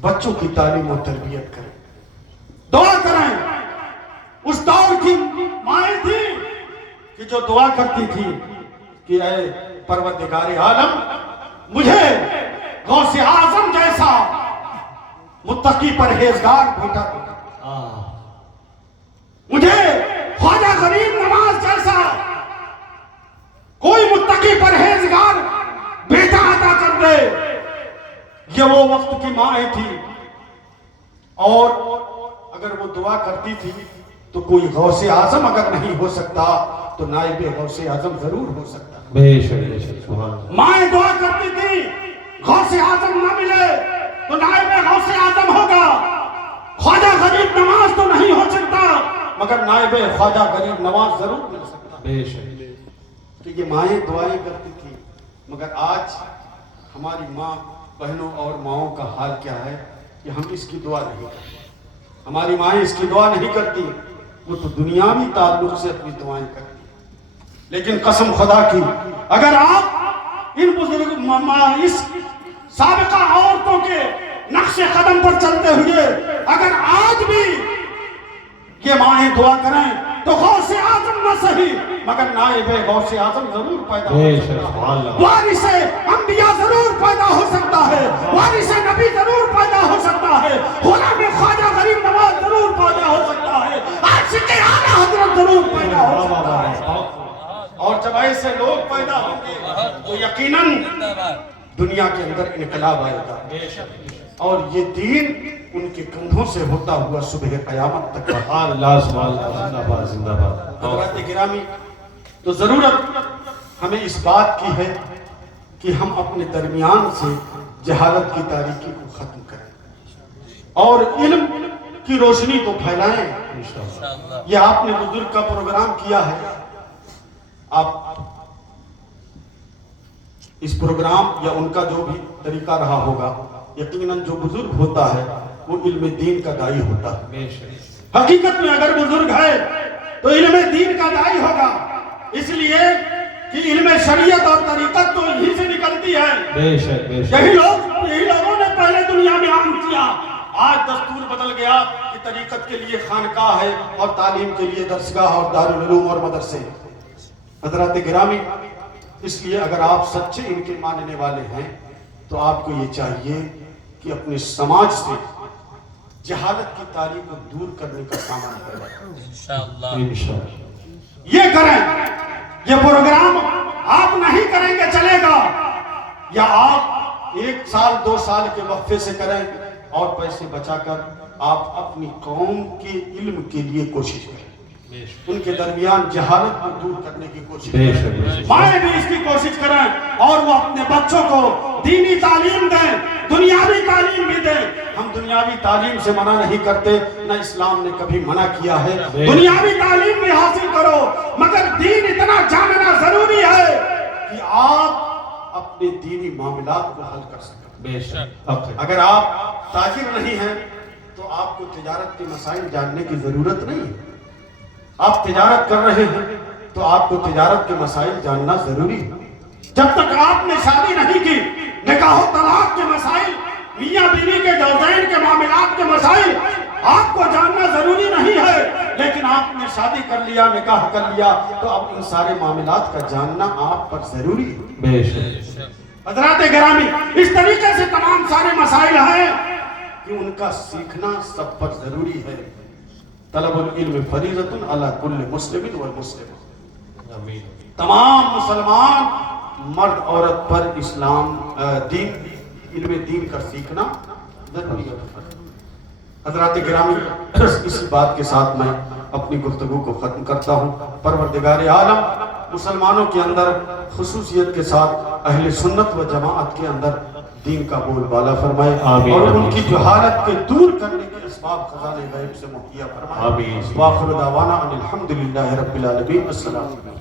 بچوں کی تعلیم و تربیت کریں، دعا کریں۔ اس دور کی مائیں تھی کہ جو دعا کرتی تھی کہ اے پروردگار عالم، مجھے غوث اعظم جیسا متقی پرہیزگار بیٹا دے، مجھے خواجہ غریب نواز جیسا کوئی متقی پرہیزگار بیٹا عطا کر دے۔ یہ وہ وقت کی مائیں تھی، اور اگر وہ دعا کرتی تھی تو کوئی غوث اعظم اگر نہیں ہو سکتا تو نائب غوث اعظم ضرور ہو سکتا۔ بے شک سبحان اللہ۔ مائیں دعا کرتی تھی غوث اعظم نہ ملے تو نائب غوث اعظم ہوگا، خواجہ غریب نواز تو نہیں ہو سکتا مگر نائب خواجہ غریب نواز ضرور مل سکتا۔ بے شک۔ تو یہ مائیں دعائیں کرتی تھی، مگر آج ہماری ماں بہنوں اور ماؤں کا حال کیا ہے کہ ہم اس کی دعا نہیں کرتے، ہماری مائیں اس کی دعا نہیں کرتی، وہ تو دنیاوی تعلق سے اپنی دعائیں کرتی۔ لیکن قسم خدا کی اگر آپ ان بزرگ اس سابقہ عورتوں کے نقش قدم پر چلتے ہوئے اگر آج بھی یہ مائیں دعا کریں تو غوث اعظم نہ صحیح مگر نائب غوث اعظم ضرور پیدا ہو سکتا ہے، وارث انبیاء ضرور پیدا ہو سکتا ہے، وارث نبی ضرور پیدا ہو سکتا ہے، غلام خواجہ غریب نواز ضرور پیدا ہو سکتا ہے، عاشق اعلیٰ حضرت ضرور پیدا ہو سکتا ہے۔ اور جب ایسے لوگ پیدا ہوں گے تو یقیناً دنیا کے اندر انقلاب آئے گا، اور یہ دین ان کے کندھوں سے ہوتا ہوا صبح قیامت تک۔ سبحان اللہ سبحان اللہ، زندہ باد زندہ باد۔ حضرات گرامی، تو ضرورت ہمیں اس بات کی ہے کہ ہم اپنے درمیان سے جہالت کی تاریکی کو ختم کریں اور علم کی روشنی کو پھیلائیں۔ یہ آپ نے بزرگ کا پروگرام کیا ہے، آپ اس پروگرام یا ان کا جو بھی طریقہ رہا ہوگا، یقیناً جو بزرگ ہوتا ہے وہ علم دین کا دائی ہوتا ہے۔ حقیقت میں اگر بزرگ ہے تو علم دین کا دائی ہوگا، اس لیے کہ علم شریعت اور طریقت تو یہی سے نکلتی ہے۔ بے شک بے شک۔ یہی لوگوں نے پہلے دنیا میں عام کیا، آج دستور بدل گیا کہ طریقت کے لیے خانقاہ ہے اور تعلیم کے لیے درسگاہ اور دارالعلوم اور مدرسے۔ حضرات گرامی، اس لیے اگر آپ سچے ان کے ماننے والے ہیں تو آپ کو یہ چاہیے کہ اپنے سماج سے جہالت کی تاریخ کو دور کرنے کا سامان پیدا کریں۔ انشاءاللہ یہ کریں۔ یہ پروگرام آپ نہیں کریں گے چلے گا، یا آپ 1 سال 2 سال کے وقفے سے کریں اور پیسے بچا کر آپ اپنی قوم کے علم کے لیے کوشش کریں، ان کے درمیان جہالت کو دور کرنے کی کوشش کریں۔ مائیں بھی اس کی کوشش کریں اور وہ اپنے بچوں کو دینی تعلیم دیں، دنیاوی تعلیم بھی دیں۔ ہم دنیاوی تعلیم سے منع نہیں کرتے، نہ اسلام نے کبھی منع کیا ہے۔ دنیاوی تعلیم بھی حاصل کرو، مگر دین اتنا جاننا ضروری ہے کہ آپ اپنے دینی معاملات کو حل کر سکیں۔ بے شک اگر آپ تاجر نہیں ہیں تو آپ کو تجارت کے مسائل جاننے کی ضرورت نہیں ہے۔ آپ تجارت کر رہے ہیں تو آپ کو تجارت کے مسائل جاننا ضروری ہے۔ جب تک آپ نے شادی نہیں کی، نکاح و طلاق کے مسائل، میاں بیوی کے زوجین کے معاملات کے مسائل آپ کو جاننا ضروری نہیں ہے، لیکن آپ نے شادی کر لیا، نکاح کر لیا تو اب ان سارے معاملات کا جاننا آپ پر ضروری ہے۔ بے شک حضرات گرامی، اس طریقے سے تمام سارے مسائل ہیں کہ ان کا سیکھنا سب پر ضروری ہے۔ طلب العلم فریضۃ علی کل مسلم والمسلم، تمام مسلمان مرد عورت پر اسلام دین علم دین کا سیکھنا ضروری ہے۔ حضرات گرامی، اسی بات کے ساتھ میں اپنی گفتگو کو ختم کرتا ہوں۔ پروردگار عالم مسلمانوں کے اندر خصوصیت کے ساتھ اہل سنت و جماعت کے اندر دین کا بول بالا فرمائے، اور ان کی جہالت کے دور کرنے کے اسباب خزانے غیب سے مہیا فرمائے۔ وآخر دعوانا ان الحمدللہ رب العالمین۔ السلام علیکم۔